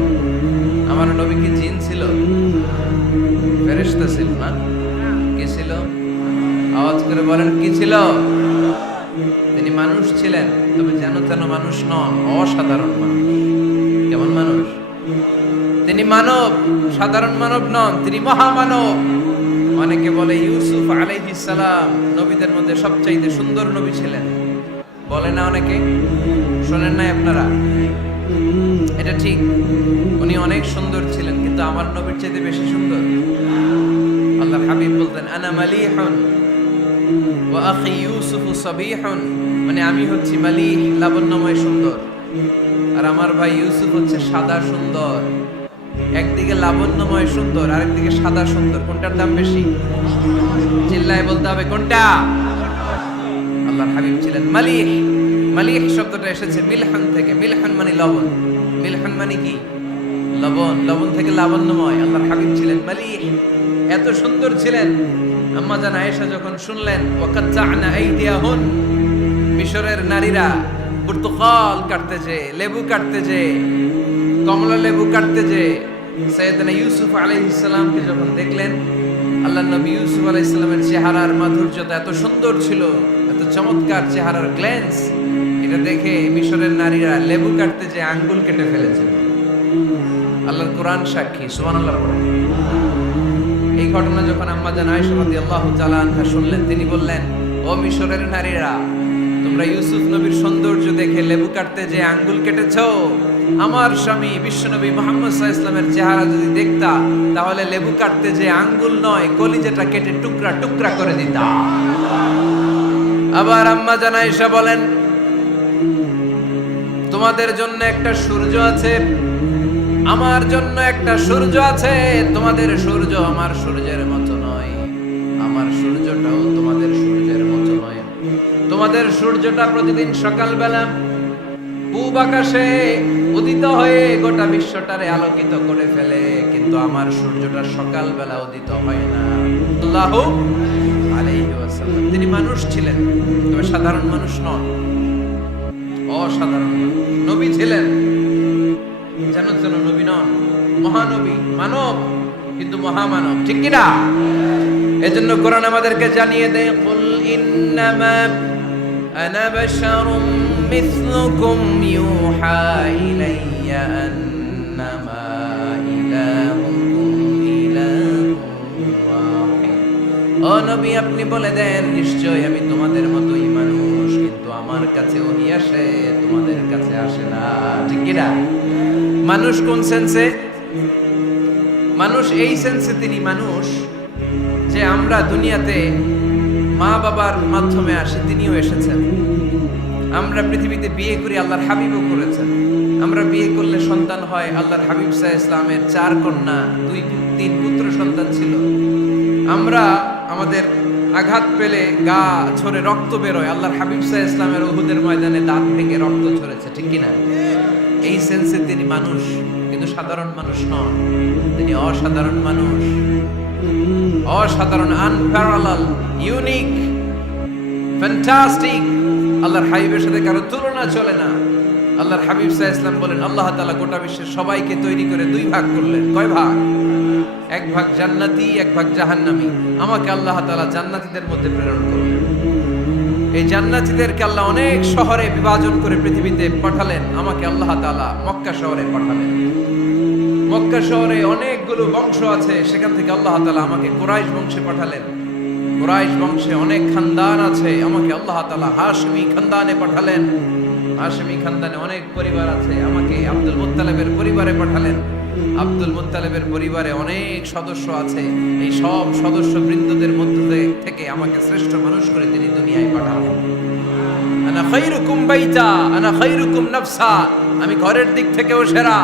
আমার নবী কি জিন ছিল? ফেরেশতা ছিল না? কি ছিল? আওয়াজ করে বলেন কি ছিল? তিনি মানুষ ছিলেন, তবে যেন তেন মানুষ নন, অসাধারণ মানুষ। কেমন মানুষ? তিনি মানব, সাধারণ মানব নন, তিনি মহামানব। অনেকে বলে ইউসুফ আলাইহিস সালাম নবীদের মধ্যে সবচাইতে সুন্দর নবী ছিলেন, বলে না অনেকে? শোনেন নাই আপনারা? এটা ঠিক, উনি অনেক সুন্দর ছিলেন, কিন্তু আমার নবীর চাইতে বেশি সুন্দর। আল্লাহর হাবিব বলতেন আনা মালিহুন ওয়া আখি ইউসুফ সাবিহুন, মানে আমি হচ্ছি মালিহ, লাবণ্যময় সুন্দর, আর আমার ভাই ইউসুফ হচ্ছে সাদা সুন্দর। একদিকে লাবণ্যময় সুন্দর, আরেকদিকে সাদা সুন্দর, কোনটার দাম বেশি? চিল্লায় বলতে হবে কোনটা? আল্লাহর হাবিব ছিলেন মালিহ। মালিহ শব্দটা এসেছে মিলহান থেকে। মিলহান মানে লবণ, মিলহান মানে কি? লবণ, লবণ থেকে লাবণ্যময়। আল্লাহর হাবিব ছিলেন মালিহ, এত সুন্দর ছিলেন। আম্মা জান আয়েশা যখন শুনলেন ওয়াকাত্তা'না আইদিয়াহুন, মিশরের নারীরা পর্তুগাল কাটতে যে, লেবু কাটতে যে, কমলা লেবু কাটতে যে সাইয়েদনা ইউসুফ আলাইহিস সালামকে যখন দেখলেন, আল্লাহর নবী ইউসুফ আলাইহিস সালামের চেহারার মাধুর্যতা এত সুন্দর ছিল, এত চমৎকার চেহারার গ্ল্যান্স, এটা দেখে মিশরের নারীরা লেবু কাটতে যে আঙ্গুল কেটে ফেলেছিল। আল্লাহর কোরআন সাক্ষী। সুবহানাল্লাহ। এই ঘটনা যখন আম্মা জান আয়েশা রাদিয়াল্লাহু তাআলা আনহা শুনলেন, তিনি বললেন ও মিশরের নারীরা, তোমরা ইউসুফ নবীর সৌন্দর্য দেখে লেবু কাটতে যে আঙ্গুল কেটেছো, আমার স্বামী বিশ্বনবী মুহাম্মদ সাল্লাল্লাহু আলাইহি ওয়াসাল্লামের চেহারা যদি দেখতা, তাহলে লেবু কাটতে যে আঙ্গুল নয়, কলিজাটা কেটে টুকরা টুকরা করে দিতা। আবার আম্মা জান আয়েশা বলেন তোমাদের জন্য একটা সূর্য আছে, আমার জন্য একটা সূর্য আছে, তোমাদের সূর্য আমার সূর্যের মতো নয়। তোমাদের সূর্যটা প্রতিদিন সকালবেলা পূব আকাশে উদিত হয়ে গোটা বিশ্বটারে আলোকিত করে ফেলে, কিন্তু আমার সূর্যটা সকালবেলা উদিত হয় না। আল্লাহু আলাইহি ওয়াসাল্লাম তিনি মানুষ ছিলেন, তবে সাধারণ মানুষ নন, অসাধারণ মানুষ। নবী ছিলেন, যেন নবী নন, মহানবী, মানব কিন্তু মহামানব, ঠিক কিনা? এজন্য কোরআন আমাদেরকে জানিয়ে দেয়, কুল ইন্নামা আনা বাশারুম মিসলুকুম ইউহা ইলাইয়া আন্নামা ইলাহুকুম ইলাহুন ওয়াহিদ। ও নবী, আপনি বলে দেন, নিশ্চয় আমি তোমাদের মতোই মানুষ, কিন্তু আমার কাছে ওহী আসে, তোমাদের কাছে আসে না, ঠিক কিনা? মানুষ কোন সেন্সে? মানুষ এই সেন্সে তিনি মানুষ যে আমরা দুনিয়াতে মা বাবার মাধ্যমে আসি, তিনিও এসেছেন। আমরা পৃথিবীতে বিয়ে করি, আল্লাহর হাবিবও করেছেন। আমরা বিয়ে করলে সন্তান হয়, আল্লাহর হাবিব সাল্লাল্লাহু আলাইহি ইসলামের 4 কন্যা 2-3 পুত্র সন্তান ছিল। আমরা আমাদের আঘাত পেলে গা ঝরে রক্ত বেরোয়, আল্লাহর হাবিব সাল্লাল্লাহু আলাইহি ইসলামের উহুদের ময়দানে দাঁত ভেঙে রক্ত ঝরেছে, ঠিক কিনা? এই সেন্সে তিনি মানুষ, কিন্তু সাধারণ মানুষ নন, তিনি অসাধারণ মানুষ, অসাধারণ, আনপ্যারালাল, ইউনিক, ফ্যান্টাস্টিক। আল্লাহর হাবিবের সাথে কারো তুলনা চলে না। আল্লাহর হাবিব সাল্লাল্লাহু আলাইহি ওয়াসাল্লাম বলেন, আল্লাহ তাআলা গোটা বিশ্বের সবাইকে তৈরি করে 2 ভাগ করলেন। কয় ভাগ? 1 ভাগ জান্নাতি, 1 ভাগ জাহান্নামী। আমাকে আল্লাহ তাআলা জান্নাতীদের মধ্যে প্রেরণ করলেন। এই জান্নাতীদেরকে আল্লাহ অনেক শহরে বিভাজন করে পৃথিবীতে পাঠালেন, আমাকে আল্লাহ তাআলা মক্কা শহরে পাঠালেন। মক্কা শহরে অনেকগুলো বংশ আছে, সেখান থেকে আল্লাহ তাআলা আমাকে কুরাইশ বংশে পাঠালেন। কুরাইশ বংশে অনেক খানদান আছে, আমাকে আল্লাহ তাআলা হাশমি খানদানে পাঠালেন। হাশমি খানদানে অনেক পরিবার আছে, আমাকে আব্দুল মুত্তালিবের পরিবারে পাঠালেন। আব্দুল মুত্তালিবের পরিবারে অনেক সদস্য আছে, এই সব সদস্য বৃন্দদের মধ্যে থেকে আমাকে শ্রেষ্ঠ মানুষ করে তিনি দুনিয়ায় পাঠালেন। আনা খায়রুকুম বাইতা আনা খায়রুকুম নাফসা, আমি ঘরের দিক থেকেও সেরা,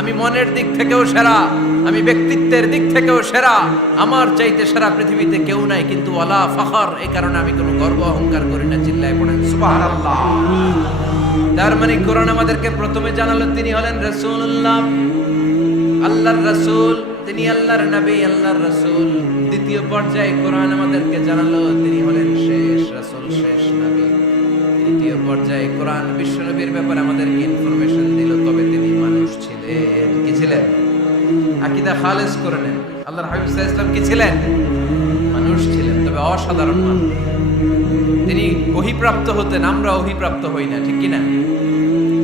আমি মনের দিক থেকেও সেরা, আমি ব্যক্তিত্বের দিক থেকেও সেরা, আমার চাইতে সেরা পৃথিবীতে কেউ নাই। কিন্তু ওয়ালা ফখর, এই কারণে আমি কোনো গর্ব অহংকার করি না। চিল্লায় পড়েন সুবহানাল্লাহ। তার মানে কোরআন আমাদেরকে প্রথমে জানালো তিনি হলেন রাসূলুল্লাহ, আল্লাহর রাসূল, তিনি আল্লাহর নবী, আল্লাহর রাসূল। দ্বিতীয় পর্যায়ে কোরআন আমাদেরকে জানালো তিনি হলেন শেষ রাসূল, শেষ নবী। তৃতীয় পর্যায়ে কোরআন বিশ্বনবীর ব্যাপারে আমাদেরকে ইনফরমেশন দিল, তবে তিনি মানুষ ছিলেন। কি ছিলেন? আকীদা খালেস করে নেন, আল্লাহর হাবিব সাল্লাল্লাহু আলাইহি ওয়াসাল্লাম কি ছিলেন? মানুষ ছিলেন, তবে অসাধারণ মানুষ। তিনি ওহীপ্রাপ্ত হতেন, আমরা ওহীপ্রাপ্ত হই না, ঠিক কিনা?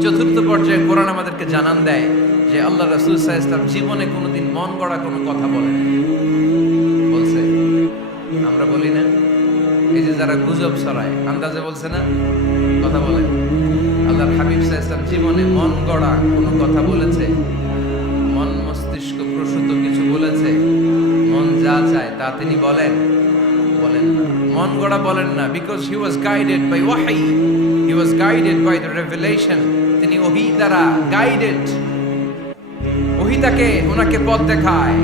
চতুর্থ পর্যায়ে কোরআন আমাদেরকে জানান দেয় যে আল্লাহ রাসূল সাল্লাল্লাহু আলাইহি ওয়াসাল্লাম জীবনে কোনোদিন মন গড়া কোনো কথা বলেন বলছে? আমরা বলি না? এই যে যারা গুজব ছড়ায়, আন্দাজে বলছে না, কথা বলে। আল্লাহর হাবিব সাল্লাল্লাহু আলাইহি ওয়াসাল্লাম জীবনে মন গড়া কোনো কথা বলেছে? মন মস্তিষ্ক প্রসূত কিছু বলেছে? মন যা চায় তা তিনি বলেন? বলেন না, মন গড়া বলেন না। Because he was guided by ওয়াহি, he was guided by the revelation. তিনি ওহী দ্বারা গাইডেড, ওহী তাকে ওনাকে পথ দেখায়।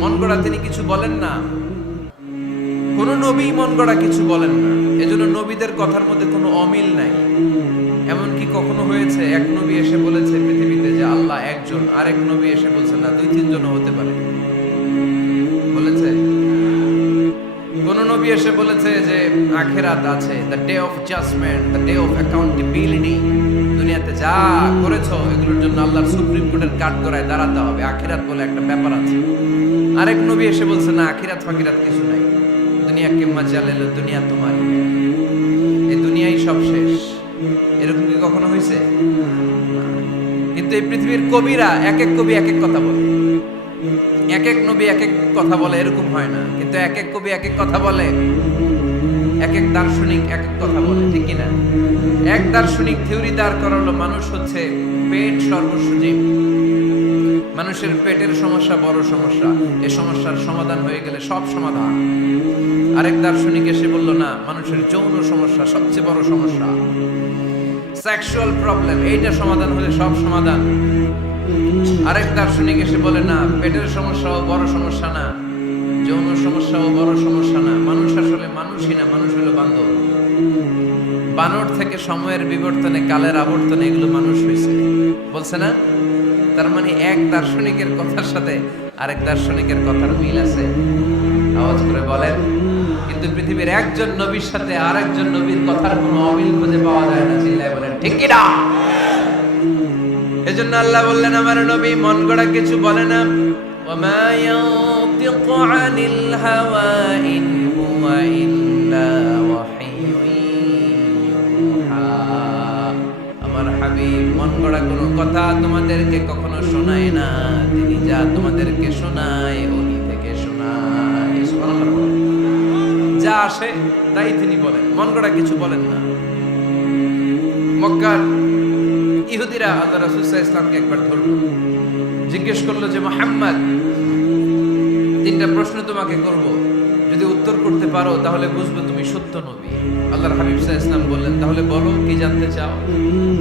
মন গড়া তিনি কিছু বলেন না, কোন নবী মন গড়া কিছু বলেন না। এজন্য নবীদের কথার মধ্যে কোনো অমিল নাই। এমনকি কখনো হয়েছে এক নবী এসে বলেছে পৃথিবীতে যে আল্লাহ একজন, আরেক নবী এসে বলছে না 2-3 জন হতে পারে? বলেছে? কোন নবী এসে বলেছে যে আখিরাত আছে, the day of judgement, the day of accountability, দুনিয়াতে যা করেছো এগুলোর জন্য আল্লাহর সুপ্রিম কোর্টের কাঠগড়ায় দাঁড়াতে হবে, আখিরাত বলে একটা ব্যাপার আছে? আরেক নবী এসে বলছে না, আখিরাত ফাকিরাত কিছু নাই, দুনিয়া কে মজা লেলো, দুনিয়া তোমারই, এই দুনিয়াই সব শেষ। এরকম কি কখনো হয়েছে? কিন্তু এই পৃথিবীর কবিরা এক এক কবি এক এক কথা বলে, এক এক নবী এক এক কথা বলে, এরকম হয় না। কিন্তু এক এক কবি এক এক কথা বলে, এক এক দার্শনিক এক এক কথা বলে, ঠিক কিনা? এক দার্শনিক থিওরি দাঁড় করালো মানুষ হচ্ছে পেট সর্বস্ব জীব, মানুষের পেটের সমস্যা বড় সমস্যা, এই সমস্যার সমাধান হয়ে গেলে সব সমাধান। আরেক দার্শনিক এসে বলল না, মানুষের যৌন সমস্যা সবচেয়ে বড় সমস্যা, সেক্সুয়াল প্রবলেম, এইটা সমাধান হলে সব সমাধান। আরেক দার্শনিক এসে বলে না, পেটের সমস্যাও বড় সমস্যা না, যৌন সমস্যাও বড় সমস্যা না, মানুষ আসলে মানুষই না, মানুষ হলো বান্দর। বানর থেকে সময়ের বিবর্তনে, কালের আবর্তনে এগুলো মানুষ হয়েছে, বলছে না? তার মানে এক দার্শনিকের কথার সাথে আরেক দার্শনিকের কথার মিল আছে, আওয়াজ করে বলেন। কিন্তু পৃথিবীর একজন নবীর সাথে আরেকজন নবীর কথার কোনো অমিল খুঁজে পাওয়া যায় না, চিল্লায় বলেন ঠিক কি না? এজন্য আল্লাহ বললেন আমার নবী মন গড়া কিছু বলে না। ওয়ামা ইয়ানতিকু আনিল হাওয়া ইন হুয়া ইল্লা ওয়াহিয়ুন ইউহা। আমার হাবিব মন গড়া কোনো কথা তোমাদেরকে কখনো শোনায় না, তিনি যা তোমাদেরকে শোনায় ওহী থেকে শোনায়। সুবহানাল্লাহ। যা আসে তাই তিনি বলেন, মন গড়া কিছু বলেন না। মক্কার ইহুদিরা আল্লাহ রাসূল সাল্লাল্লাহু আলাইহি ওয়াসাল্লামকে একবার ধরলো, জিজ্ঞেস করলো যে মুহাম্মদ, তিনটা প্রশ্ন তোমাকে করব, যদি উত্তর করতে পারো তাহলে বুঝবো তুমি সত্য নবী। আল্লাহর হাবিব সাল্লাল্লাহু আলাইহি ওয়াসাল্লাম বললেন তাহলে বলো কি জানতে চাও?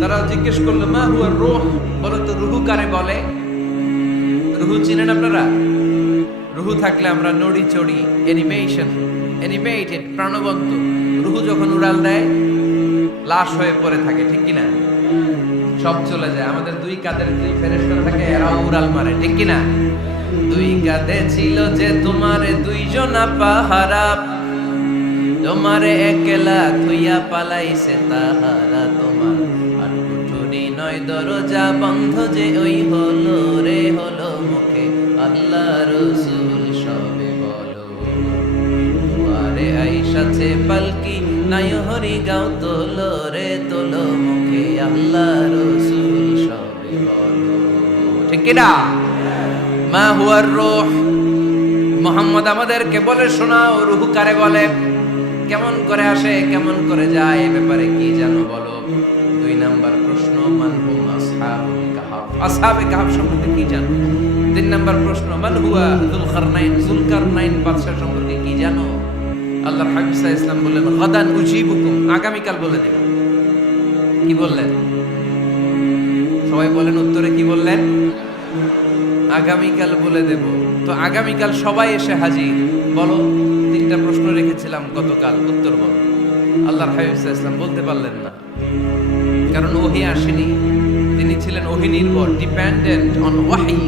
তারা জিজ্ঞেস করলো মা হুয়া রূহ, বলো তো রূহ কারে বলে? রূহ চিনেন আপনারা? রূহ থাকলে আমরা নড়ি চড়ি, অ্যানিমেটেড, প্রাণবন্ত। রূহ যখন উড়াল দেয় লাশ হয়ে পড়ে থাকে, ঠিক কি না? সব চলে যায়। আমাদের দুই কাঁধের দুই ফেরেশতা থাকে, এরাও উড়াল মারে, ঠিক কি না? দুই কাঁধে ছিল যে তোমারে দুইজনা পাহারা, তোমারে একলা থইয়া পালাইছে তাহারা। তোমার আটকুঠুরি নয় দরজা বন্ধ যে ওই হলো রে হলো মুখে আল্লাহ রাসূল সবে বলো। দুয়ারে আইসাছে পালকি নাই হরি গাও তোলো রে তোলো মুখে আল্লাহ রাসূল সবে বলো, ঠিক কি না? মা হুয়ার রূহ, মুহাম্মদ আমাদেরকে বলে শোনাও রূহ কারে বলে, কেমন করে আসে, কেমন করে যায়, এ ব্যাপারে কি জানো বলো। দুই নাম্বার প্রশ্ন মান হুম আসহাবুল কাহফ, আসহাবে কাহফ সম্পর্কে কি জানো? তিন নাম্বার প্রশ্ন মান হুয়া যুলকারনাইন বাদশা সম্পর্কে কি জানো? আল্লাহর হাবিব সাল্লাল্লাহু আলাইহি ওয়াসাল্লাম বললেন গাদান উজিবুকুম, আগামীকাল বলে দেব। কি বললেন? সবাই বলেন উত্তরে কি বললেন? আগামীকাল বলে দেব। তো আগামীকাল সবাই এসে হাজির। বলো তিনটা প্রশ্ন রেখেছিলাম গতকাল, উত্তর বলো। আল্লাহর হাবিব সাল্লাল্লাহু আলাইহি ওয়াসাল্লাম বলতে পারলেন না, কারণ ওহী আসেনি। তিনি ছিলেন ওহী নির্ভর, dependent on wahi,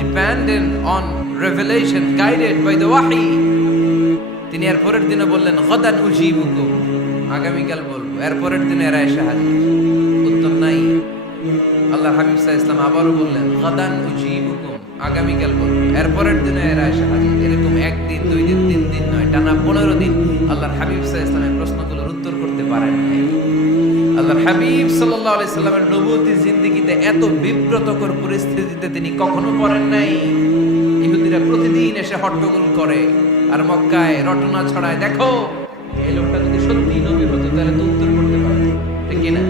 dependent on revelation, guided by the wahi. তিনি এর পরের দিনে বললেন গাদান উজিবুকুম, আগামীকাল বলবো। এর পরের দিনে এরা এসে হাজির, উত্তর নাই। আল্লাহর হাবিব সাল্লাল্লাহু আলাইহি ওয়াসাল্লাম আবারও বললেন গাদান উজিবুকুম, আগামীকাল বলবো। এর পরের দিনে এরা এসে হাজির। এরকম একদিন, দুই দিন, তিন দিন নয়, টানা 15 দিন আল্লাহর হাবিব সাল্লাল্লাহু আলাইহি ওয়াসাল্লামের প্রশ্নগুলোর উত্তর করতে পারেন নাই। আল্লাহর হাবিব সাল্লাল্লাহু আলাইহি সাল্লামের নবুয়তি জিন্দেগিতে এত বিব্রতকর পরিস্থিতিতে তিনি কখনো পড়েন নাই। ইহুদিরা প্রতিদিন এসে হট্টগোল করে আর মক্কায় রটনা ছড়ায়, দেখো এই লোকটা যদি সত্যি নবী হতো তাহলে তো উত্তর করতে পারতো, ঠিক কি না?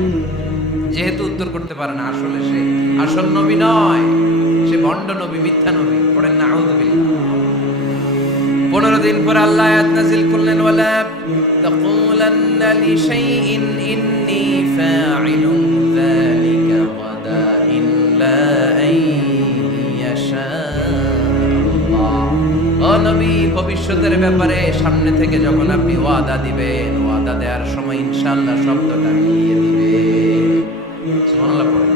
যেহেতু উত্তর করতে পারে না, আসলে সে আসল নবী নয়, সে ভণ্ড নবী, মিথ্যা নবী। পড়েন না আউযুবিল্লাহ। 15 দিন পর আল্লাহ আয়াত নাযিল করলেন ওয়ালা তাকুলান্না লিশাইইন ইন্নী ফাইলুন যালিকা গাদা ইল্লা আইয়াশা আল্লাহ। ও নবী, ভবিষ্যতের ব্যাপারে সামনে থেকে যখন আপনি ওয়াদা দিবেন, ওয়াদা দেওয়ার সময় ইনশাআল্লাহ শব্দটা মিলিয়ে দিবেন। সুবহানাল্লাহ পড়েন।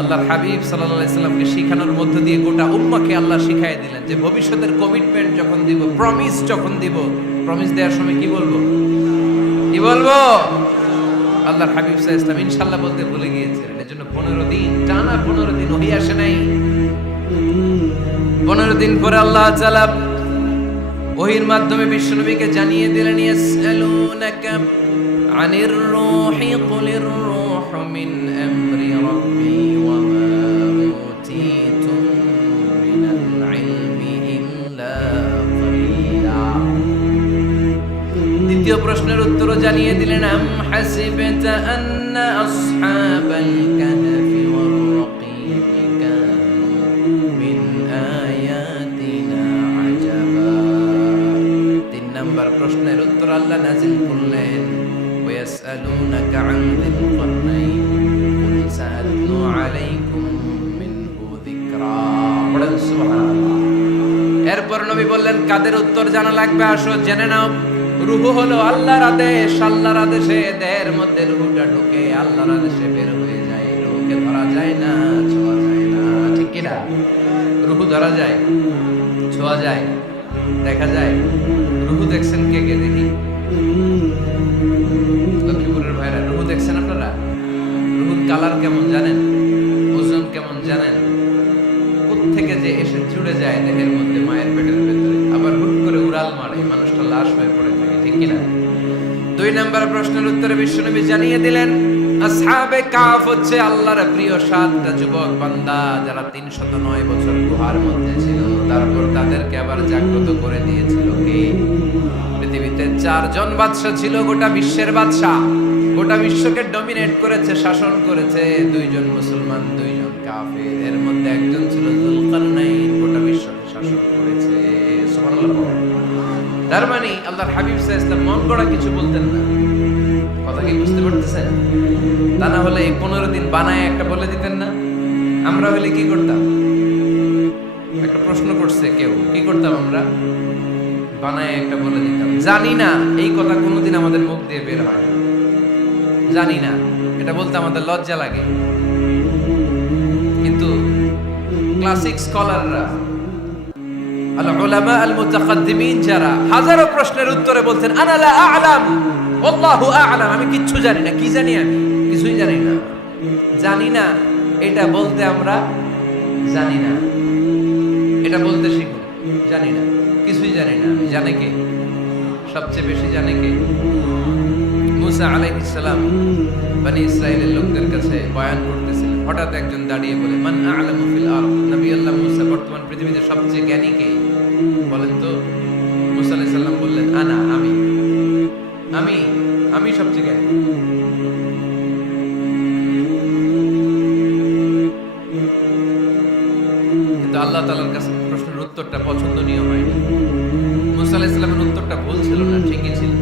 আল্লাহর হাবিব সাল্লাল্লাহু আলাইহি সাল্লামকে শিখানোর মধ্য দিয়ে গোটা উম্মাহকে আল্লাহ শিখাই দিলেন যে ভবিষ্যতের কমিটমেন্ট যখন দিব, প্রমিস যখন দিব, প্রমিস দেওয়ার সময় কি বলবো? কি বলবো? আল্লাহর হাবিব সাল্লাল্লাহু আলাইহি সাল্লাম ইনশাআল্লাহ বলতে ভুলে গিয়েছিলেন। এজন্য 15 দিন, টানা 15 দিন ওহী আসে নাই। 15 দিন পরে আল্লাহ তাআলা ওহীর মাধ্যমে বিশ্বনবীকে জানিয়ে দিলেন ইয়াসআলুনাকা আনির রূহি কুলির রূহু মিন আমরি রাব্বি ওয়া মা উতীতুম মিনাল ইলমি ইল্লা কালিলা। দ্বিতীয় প্রশ্নের উত্তরও জানিয়ে দিলেন আম হাসিবতা আন্না আসহাবাল কাহফি ওয়ার রাকিম কানু মিন আয়াতিনা আজাবা। তিন নাম্বার প্রশ্নের উত্তর আল্লাহ নাযিল করলেন ওয়ায়াসআলুনাকা আন যিল কারনাইন কুল সাআতলু আলাইকুম মিনহু যিকরা। পড়েন সুবহানাল্লাহ। এরপর নবী বললেন কাদের উত্তর জানা লাগবে, আসো জেনে নাও। রূহ হলো আল্লাহর আদেশ, আল্লাহর আদেশে দেহের মধ্যে রূহটা ঢোকে, আল্লাহর আদেশে বের হয়ে যায়। রূহকে ধরা যায় না, ছোঁয়া যায় না, ঠিক কি না? রূহ ধরা যায়, ছোঁয়া যায়, দেখা যায়? রূহ দেখছেন কে কে? দেখি লক্ষ্মীপুরের ভাইরা, রূহ দেখছেন আপনারা? রূহুর কালার কেমন জানেন? ওজন কেমন জানেন? কোত্থেকে যে এসে জুড়ে যায় দেহের মধ্যে, মায়ের পেটের ভেতরে, আবার হুট করে উড়াল মারে, মানুষটা লাশ হয়ে পড়ে থাকে, ঠিক কিনা? 2 নম্বর প্রশ্নের উত্তরে বিশ্বনবী জানিয়ে দিলেন, আসহাবে কাফ হচ্ছে আল্লাহর প্রিয় 7টা যুবক বান্দা, যারা 309 বছর গুহার মধ্যে ছিল। তারপর তাদেরকে আবার জাগ্রত করে দিয়েছিল কে? পৃথিবীতে 4 জন বাদশা ছিল, গোটা বিশ্বের বাদশা, গোটা বিশ্বকে ডমিনেট করেছে, শাসন করেছে। 2 জন মুসলমান, 2 জন কাফের। এর মধ্যে একজন ছিল যুলকারনাইন, গোটা বিশ্বকে শাসন করেছে। সুবহানাল্লাহ। তার মানে আল্লাহর হাবিব সাল্লাল্লাহু আলাইহি ওয়াসাল্লাম মন গড়া কিছু বলতেন না। কথা কি বুঝতে পারতেছেন? তা না হলে এই 15 দিন বানায় একটা বলে দিতেন না? আমরা হলে কি করতাম? একটা প্রশ্ন করছে কেউ, কি করতাম আমরা? বানায় একটা বলে দিতাম। জানি না এই কথা কোনোদিন আমাদের মুখ দিয়ে বের হয় না। জানি না, এটা বলতে আমাদের লজ্জা লাগে। কিন্তু ক্লাসিক স্কলাররা, আল উলামা আল মুতাকাদ্দিমিন, যারা হাজারো প্রশ্নের উত্তরে বলতেন আনা লা আ'লাম আল্লাহু আ'লাম, আমি কিচ্ছু জানি না। কি জানি? আমি কিছুই জানি না। জানি না এটা বলতে আমরা জানি না, এটা বলতে শিখুন। জানি না, কিছুই জানি না। আমি জানে কে? সবচেয়ে বেশি জানে কে? মুসা আলাইহিস সালাম বনি ইসরাইলের লোকদের কাছে বয়ান করতেছিলেন। হঠাৎ একজন দাঁড়িয়ে বলে, মান আ'লামু ফিল আরদ, নবী আল্লাহ মুসা বর্তমান পৃথিবীতে সবচেয়ে জ্ঞানী কে বলেন তো? মুসা আলাইহিস সালাম বললেন, আনা, আমি আমি আমি সবচেয়ে জ্ঞানী। কিন্তু আল্লাহ তাআলার কাছে প্রশ্নের উত্তরটা পছন্দনীয় হয়নি। মুসা আলাইহিস সালামের উত্তরটা ভুল ছিল না, ঠিকই ছিল।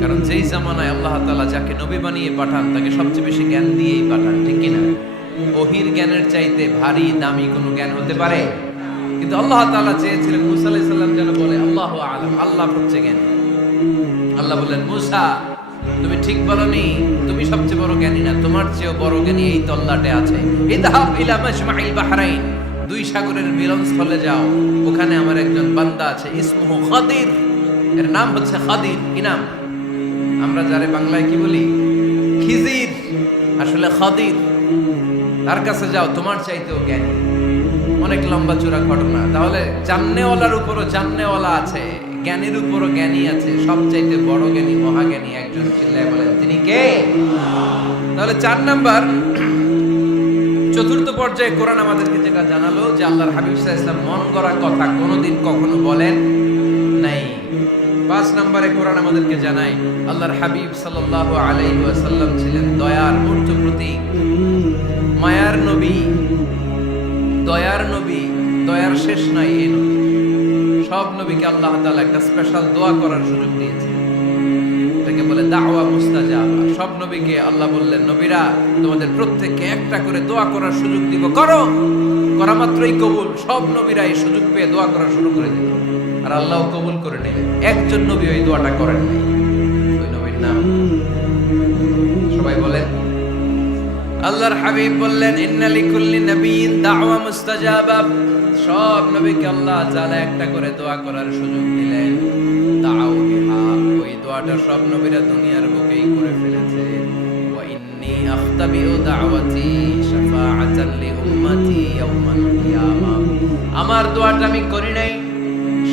কারণ যেই জামানায় আল্লাহ তাআলা যাকে নবী বানিয়ে পাঠান, তাকে সবচেয়ে বেশি জ্ঞান দিয়েই পাঠান, ঠিক কি না? ওহির জ্ঞানের চাইতে ভারী দামি কোনো জ্ঞান হতে পারে? কিন্তু আল্লাহ তাআলা চেয়েছিলেন মুসা আলাইহিস সালাম যেন বলে আল্লাহু আ'লাম, আল্লাহ সবচেয়ে জ্ঞানী। আল্লাহ বললেন, মুসা তুমি ঠিক বলনি, তুমি সবচেয়ে বড় জ্ঞানী না, তোমার চেয়েও বড় জ্ঞানী এই তল্লাটে আছে। ইযহাব ইলা মাজমাইল বাহরাইন, 2 সাগরের মিলনস্থলে যাও, ওখানে আমার একজন বান্দা আছে, ইসমুহু খাদির, এর নাম হচ্ছে খাদির। কি নাম? আমরা যারে বাংলায় কি বলি? খিজির, আসলে খাদির। তার কাছে যাও, তোমার চাইতেও জ্ঞানী। অনেক লম্বা চূড়া ঘটনা। তাহলে জান্নেওয়ালার উপরও জান্নেওয়ালা আছে, জ্ঞানীর উপরও জ্ঞানী আছে। সবচাইতে বড় জ্ঞানী, মহাজ্ঞানী একজন, চিল্লায় বলেন তিনি কে? তাহলে 4 নাম্বার, চতুর্থ পর্যায়ে কোরআন আমাদেরকে যেটা জানালো যে আল্লাহর হাবিব সাল্লাল্লাহু আলাইহি ওয়াসাল্লাম মন গড়া কথা কোনোদিন কখনো বলেন নাই। 5 নম্বরে কোরআন আমাদেরকে জানায় আল্লাহর হাবিব সাল্লাল্লাহু আলাইহি ওয়াসাল্লাম ছিলেন দয়ার মূর্ত প্রতীক, মায়ার নবী, দয়ার নবী। দয়ার শেষ নাই এই নবী। সব নবীকে আল্লাহ তাআলা একটা স্পেশাল দোয়া করার সুযোগ দিয়েছেন, এটাকে বলে দাওয়া মুস্তাজাবা। সব নবীকে আল্লাহ বললেন, নবীরা তোমাদের প্রত্যেককে একটা করে দোয়া করার সুযোগ দিব, করো। করা মাত্রই কবুল। সব নবীরা এই সুযোগ পেয়ে দোয়া করা শুরু করে দিল, আর আল্লাহ কবুল করে নিলেন। একজন নবী ওই দোয়াটা করেন নাই। ওই নবীর নাম সবাই বলেন। আল্লাহর হাবিব বললেন, ইন্না লিকুল্লি নাবিয়্যিন দাওয়া মুস্তাজাবা। সব নবীকে আল্লাহ তাআলা একটা করে দোয়া করার সুযোগ দিলেন। দাও বিহা, ওই দোয়াটা সব নবীরা দুনিয়ার বুকেই করে ফেলেছে। ওয়া ইন্নী আখতাবিউ দাওয়াতি শাফাআতান লি উম্মতি ইয়াওমাল কিয়ামাহ। আমার দোয়াটা আমি করি নাই,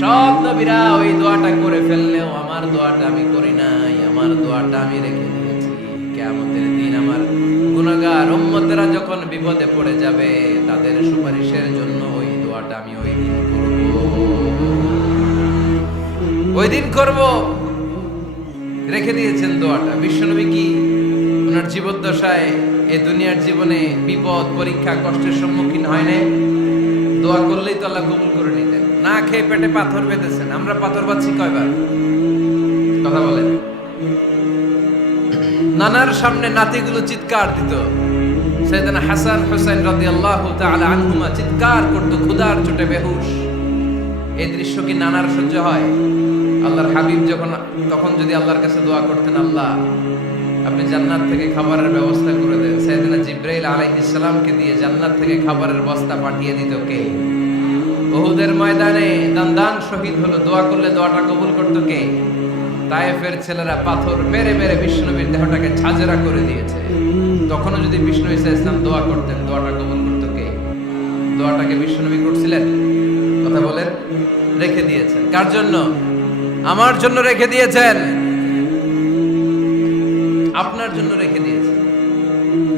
সব নবীরা ওই দোয়াটা করে ফেললেও আমার দোয়াটা আমি করি নাই। আমার দোয়াটা আমি রেখে দিয়েছি, কিয়ামতের দিন আমার গুনাহগার উম্মতেরা যখন বিপদে পড়ে যাবে, তাদের সুপারিশের জন্য ওই দোয়াটা আমি ওই দিন করব, ওই দিন করব। রেখে দিয়েছেন দোয়াটা। বিশ্বনবী কি ওনার জীবদ্দশায় এই দুনিয়ার জীবনে বিপদ, পরীক্ষা, কষ্টের সম্মুখীন হয় না? দোয়া করলেই তো আল্লাহ কবুল করে নিতেন। না খেয়ে পেটে পাথর বেঁধেছেন। আমরা পাথর পাচ্ছি কয়বার? কথা বলেন। নানার সামনে নাতিগুলো চিৎকার দিত। সাইয়েদনা হাসান হুসাইন রাদিয়াল্লাহু তাআলা আনহুমা চিৎকার করত, ক্ষুধার চোটে বেহুশ। এই দৃশ্য কি নানার সহ্য হয়? আল্লাহর হাবিব তখন যদি আল্লাহর কাছে দোয়া করতেন, আল্লাহ আপনি জান্নাত থেকে খাবারের ব্যবস্থা করে দেন, সাইয়েদনা জিবরাইল আলাইহিস সালামকে দিয়ে জান্নাত থেকে খাবারের বস্তা পাঠিয়ে দিত কে? উহুদের ময়দানে দান শহীদ হলো, দোয়া করলে দোয়াটা কবুল করতো কে? তায়েফের ছেলেরা পাথর মেরে মেরে বিষ্ণুনবীর দেহটাকে ঝাঁঝরা করে দিয়েছে, তখনও যদি বিষ্ণু ঈসা ইসলাম দোয়া করতেন, দোয়াটা কবুল করতো কে? দোয়াটাকে বিষ্ণুনবী করছিলেন? কথা বলেন। রেখে দিয়েছেন কার জন্য? আমার জন্য রেখে দিয়েছেন, আপনার জন্য রেখে দিয়েছেন,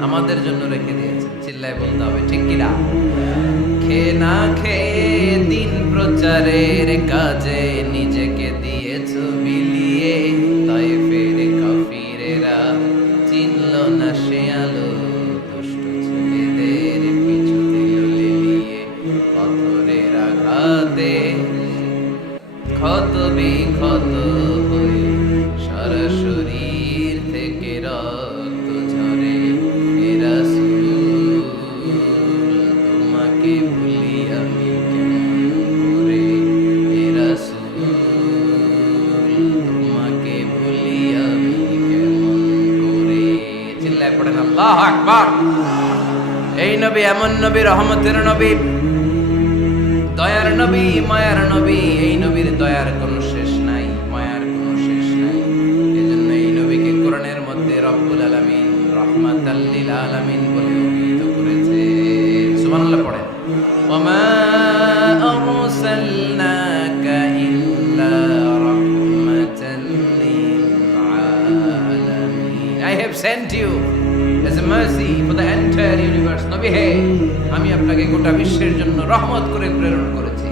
আমাদের জন্য রেখে দিয়েছেন। চিল্লায় বলতে হবে ঠিক কিনা? খেয়ে না খেয়ে দিন প্রচারের কাজে নিজেকে দিয়েছ বিলিয়ে, তায়েফের কাফিরেরা চিনল না সে আলো, দুষ্ট ছেলেদের পিছু দিল লেলিয়ে, পাথরের আঘাতে ক্ষত বিক্ষত হয়ে সারা শরীর থেকে রক্ত ঝরে। হে রাসূল তোমাকে ভুলি আমি কেমন করে, হে রাসূল তোমাকে ভুলি আমি কেমন করে। চিল্লায় পড়েন আল্লাহু আকবার। এই নবী এমন নবী, রহমতের নবী, দয়ার নবী, মায়ার নবী। এই নবীর দয়ার কোনো শেষ নাই, মায়ার কোনো শেষ নাই। এজন্য এই নবীকে কোরআনের মধ্যে রব্বুল আলামিন রাহমাতাল লিল আলামিন বলে অভিহিত করেছে। সুবহানাল্লাহ পড়েন। ওয়ামা আরসালনাকা ইল্লা রাহমাতাল লিল আলামিন। I have sent you as a mercy for the entire universe. নবী হে, আমি আপনাকে গোটা বিশ্বের জন্য রহমত করে প্রেরণ করেছি।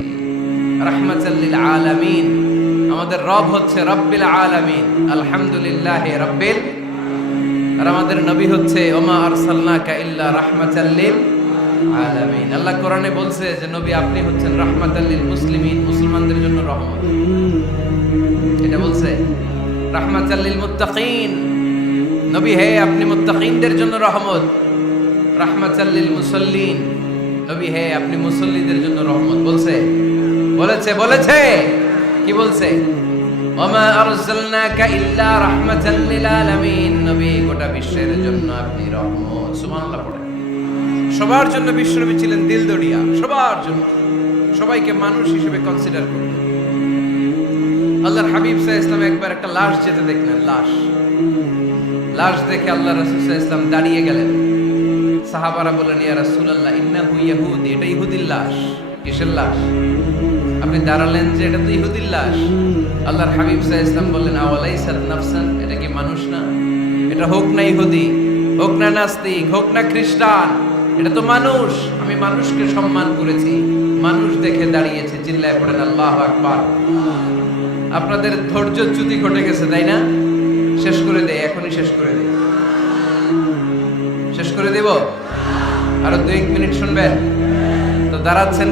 রাহমাতাল লিল আলামিন। আমাদের রব হচ্ছে রব্বিল আলামিন, আলহামদুলিল্লাহি রাব্বিল। আর আমাদের নবী হচ্ছে ওমা আরসালনাকা ইল্লা রাহমাতাল লিল আলামিন। আল্লাহ কোরআনে বলছে যে নবী আপনি হচ্ছেন রাহমাতাল লিল মুসলিমিন, মুসলমানদের জন্য রহমত। এটা বলছে রাহমাতাল লিল মুত্তাকিন। নবী হে, আপনি মুত্তাকিনদের জন্য রহমত। রাহমাতাল লিল মুসাল্লিন। নবী হে, আপনি মুসল্লিদের জন্য রহমত। বলেছে কি বলছে? ওমা আরসালনাকা ইল্লা রাহমাতাল লিল আলামিন। নবী গোটা বিশ্বের জন্য আপনি রহমত। সুবহানাল্লাহ পড়েন। সবার জন্য বিশ্বনবী ছিলেন দিলদরিয়া, সবার জন্য, সবাইকে মানুষ হিসেবে কনসিডার করতেন। আল্লাহর হাবিব সাল্লাল্লাহু আলাইহি ওয়াসাল্লাম একবার একটা লাশ যেতে দেখলেন, লাশ দেখে আল্লাহ রাসূল সাল্লাল্লাহু আলাইহি ওয়াসাল্লাম দাঁড়িয়ে গেলেন। সাহাবারা বললেন, ইয়া রাসূলুল্লাহ ইন্নাহু ইয়াহুদি, এটা ইহুদির লাশ। কিসের লাশ? আপনি দাঁড়ালেন যে এটা তো ইহুদির লাশ। আল্লাহর হাবিব সাল্লাল্লাহু আলাইহি ওয়াসাল্লাম বললেন, আওয়ালাইসাত নাফসান, এটা কি মানুষ না? এটা হোক না ইহুদি, হোক না নাস্তিক, হোক না খ্রিস্টান, এটা তো মানুষ। আমি মানুষকে সম্মান করেছি, মানুষ দেখে দাঁড়িয়েছে। চিল্লায় পড়েন আল্লাহু আকবার। আপনাদের ধৈর্যচ্যুতি ঘটে গেছে, তাই না? শেষ করে দেয়, এখনই শেষ করে দেয়। শেষ করে দেব? আরো 2 মিনিট শুনবেন তো? দাঁড়াচ্ছেন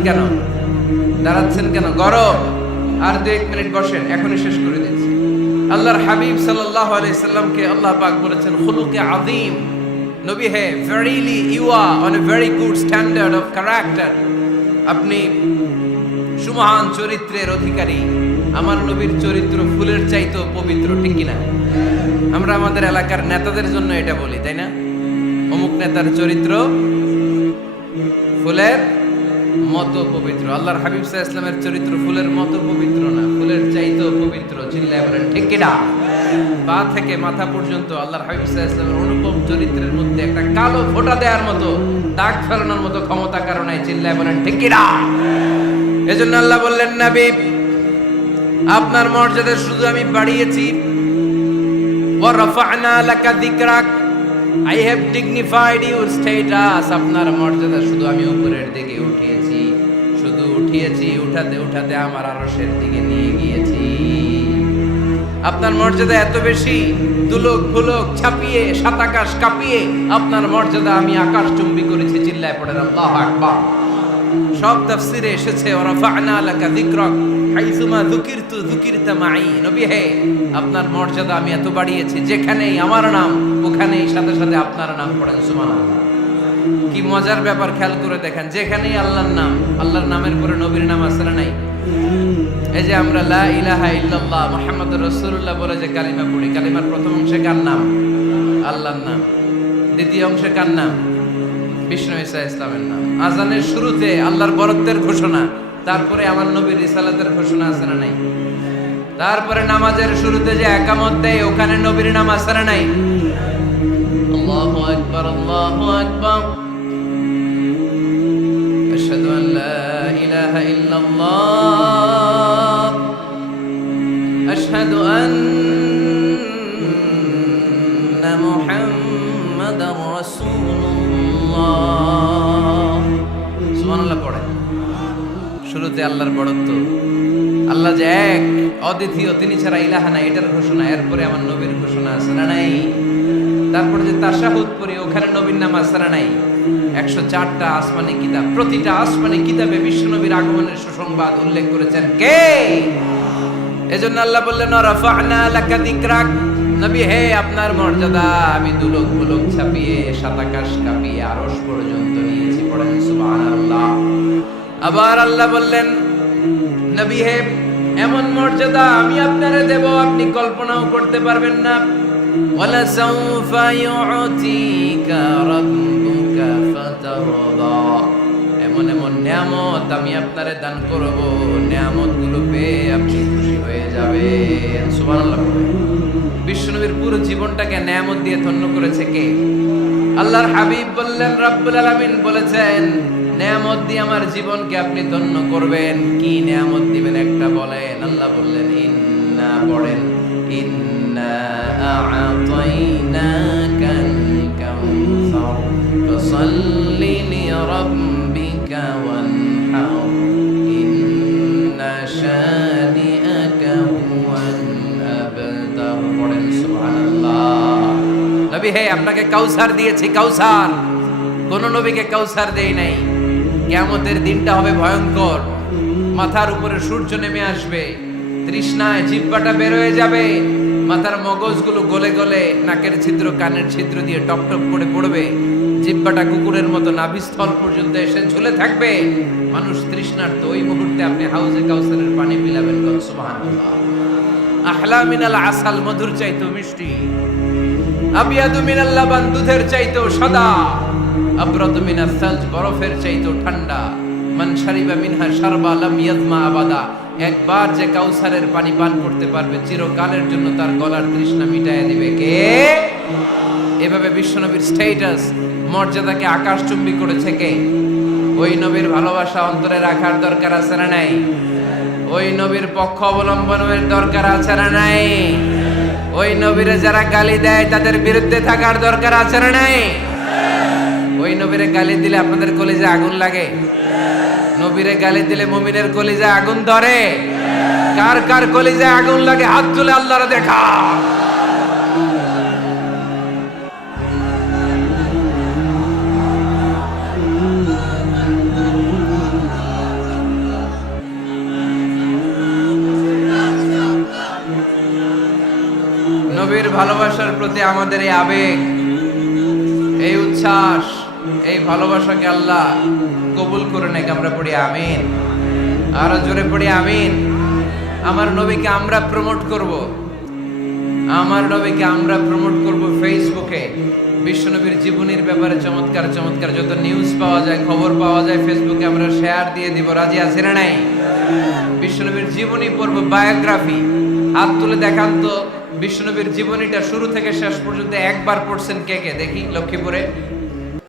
কেন? গরম। আর 2 মিনিট বসেন, এখনই শেষ করে দিচ্ছি। আল্লাহর হাবিব সাল্লাল্লাহু আলাইহি সাল্লামকে আল্লাহ পাক বলেছেন খুলুকে আযীম। নবী হে, verily you are on a very good standard of character. আপনি সুমহান চরিত্রের অধিকারী। আমার নবীর চরিত্র ফুলের চাইতেও পবিত্র, ঠিক কিনা? আমরা আমাদের এলাকার নেতাদের জন্য এটা বলি, তাই না? অমুক নেতার চরিত্র ফুলের মতো পবিত্র। আল্লাহর হাবিব সাল্লাল্লাহু আলাইহি ওয়াসাল্লামের চরিত্র ফুলের মতো পবিত্র না, ফুলের চাইতেও পবিত্র। চিল্লায় বলেন ঠিক কিনা? পা থেকে মাথা পর্যন্ত আল্লাহর হাবিব সাল্লাল্লাহু আলাইহি ওয়াসাল্লামের অনুপম চরিত্রের মধ্যে একটা কালো ফোঁটা দেওয়ার মতো, দাগ ফেলানোর মতো ক্ষমতা কারণে। চিল্লায় বলেন ঠিক কিনা? এজন্য আল্লাহ বললেন, নবী আপনার মর্যাদা শুধু আমি বাড়িয়েছি। ওয়া রাফা'না লাকা যিকরাক, I have dignified your status. আপনার মর্যাদা শুধু আমি উপরের দিকে উঠিয়েছি, উঠাতে আমার আরশের দিকে নিয়ে গিয়েছি। আপনার মর্যাদা এত বেশি, দুলক ভুলক ছাপিয়ে, সাত আকাশ কাঁপিয়ে আপনার মর্যাদা আমি আকাশ চুম্বি করেছি। চিল্লায় পড়েন আল্লাহু আকবার। সব তাফসিরে এসেছে ওয়া রাফা'না লাকা যিকরাক হাইসুমা যুকিরতু যুকিরতা মাই। নবী হে, আপনার মর্যাদা আমি এত বাড়িয়েছি, যেখানেই আমার নাম ওখানেই সাথে সাথে আপনার নাম পড়েন। সুবহানাল্লাহ। কি মজার ব্যাপার, খেয়াল করে দেখেন। যেখানেই আল্লাহর নাম, আল্লাহর নামের পরে নবীর নাম আছে না নাই? এই যে আমরা লা ইলাহা ইল্লাল্লাহ মুহাম্মাদুর রাসূলুল্লাহ বলে যে কালিমা পড়ি, কালিমার প্রথম অংশে কার নাম? আল্লাহর নাম। দ্বিতীয় অংশে কার নাম? বিষ্ণু ঈসা ইসলামের নাম। আজানের শুরুতে আল্লাহর বরত্বের ঘোষণা, তারপরে আমার নবীর রিসালাতের ঘোষণা আছে না নাই? তারপরে নামাজের শুরুতে যে একামত দেয় ওখানে নবীর নাম আছে না নাই? আল্লাহু আকবার, আল্লাহু আকবার, আশহাদু আন লা ইলাহা ইল্লাল্লাহ, আশহাদু আন্না মুহাম্মাদার রাসূলুল্লাহ। সুবহানাল্লাহ পড়ে। শুরুতে আল্লাহর বড়ত্ব, আল্লাহ যে এক অদ্বিতীয়, তিনি ছাড়া ইলাহা নাই, এটার ঘোষণা। এরপরে আমার নবীর ঘোষণা আছে না নাই? তারপরে যে তাশাহুদ পড়ি ওখানে নবীর নাম আছে না নাই? 104টা আসমানি কিতাব, প্রতিটা আসমানি কিতাবে বিশ্ব নবীর আগমনের সুসংবাদ উল্লেখ করেছেন কে? এজন্য আল্লাহ বললেন রাফা'না লাকা যিকরাক, নবী হে আপনার মর্যাদা আমি দুলক বুলক ছাপিয়ে সাত আকাশ কাঁপিয়ে আরশ পর্যন্ত নিয়েছি। পড়েন সুবহানাল্লাহ। আবার আল্লাহ বললেন নবী হে এমন মর্যাদা আমি আপনারে দেব আপনি কল্পনাও করতে পারবেন না। ওয়ালা সাউফা ইউতিকা রাব্বুকা ফাতারদা, এমন এমন নিয়ামত আমি আপনারে দান করব, নিয়ামতগুলো পেয়ে আপনি খুশি হয়ে যাবেন। সুবহানাল্লাহ। বিশ্বনবীর পুরো জীবনটাকে নিয়ামত দিয়ে ধন্য করেছে কে? আল্লাহর হাবিব বললেন, রব্বুল আলামিন বলেছেন নিয়ামত দিয়ে আমার জীবনকে আপনি ধন্য করবেন। কি নিয়ামত দিবেন একটা বলেন? আল্লাহ বললেন ইন্না, পড়েন ইন্না আ'তাইনাকাল কাউসার ফাসাল্লি লিরাব্বিকা ওয়ানহার ইন্না শানিআকা হুয়াল আবতার। পড়েন সুবহানাল্লাহ। নবী হে আপনাকে কাউসার দিয়েছি, কাউসার। কোন নবীকে কাউসার দেই নাই। কিয়ামতের দিনটা হবে ভয়ঙ্কর, মাথার উপরে সূর্য নেমে আসবে, তৃষ্ণায় জিহ্বাটা বের হয়ে যাবে, মাথার মগজগুলো গলে গলে নাকের ছিদ্র কানের ছিদ্র দিয়ে টপ টপ করে পড়বে, জিহ্বাটা কুকুরের মতো নাভিস্থল পর্যন্ত এসে ঝুলে থাকবে। মানুষ তৃষ্ণার্ত, ওই মুহূর্তে আপনি হাউজে কাউসারের পানি পিলাবেন। সুবহানাল্লাহ। আহলা মিনাল আসাল, মধুর চাইতেও মিষ্টি। আবিয়াদু মিনাল লাবান, দুধের চাইতেও সাদা। আবরাদু মিনাস সালজ, বরফের চাইতেও ঠান্ডা। মান শারিবা মিনহা শারবা লাম ইয়াজমা আবাদা, একবার যে কাউসারের পানি পান করতে পারবে চিরকালের জন্য তার গলার তৃষ্ণা মিটাইয়া দিবে কে? এভাবে বিশ্বনবীর স্ট্যাটাস, মর্যাদাকে আকাশচুম্বী করেছে কে? ওই নবীর ভালোবাসা অন্তরে রাখার দরকার আছে না নাই? ওই নবীর পক্ষ অবলম্বনের দরকার আছে না নাই? ওই নবীরে যারা গালি দেয় তাদের বিরুদ্ধে থাকার দরকার আছে না নাই? ওই নবীরে গালি দিলে আপনাদের কলিজা আগুন লাগে? নবীরে গালি দিলে মুমিনের কলিজা আগুন ধরে? কার কার কলিজা আগুন লাগে হাত তুলে আল্লাহরে দেখা। নবীর ভালোবাসার প্রতি আমাদের এই আবেগ, এই উচ্ছ্বাস, এই ভালোবাসাকে আল্লাহ কবুল করে নেক। আমরা পড়ি আমিন। আরো জোরে পড়ি আমিন। আমার নবীকে আমরা প্রমোট করব, আমার নবীকে আমরা প্রমোট করব ফেসবুকে। বিশ্বনবীর জীবনীর ব্যাপারে চমৎকার চমৎকার যত নিউজ পাওয়া যায়, খবর পাওয়া যায়, ফেসবুকে আমরা শেয়ার দিয়ে দিব। রাজি আছে না নাই? বিশ্বনবীর জীবনী পড়ব, বায়োগ্রাফি। হাত তুলে দেখান তো বিশ্বনবীর জীবনীটা শুরু থেকে শেষ পর্যন্ত একবার পড়ছেন কে কে? দেখি লক্ষ্মীপুরে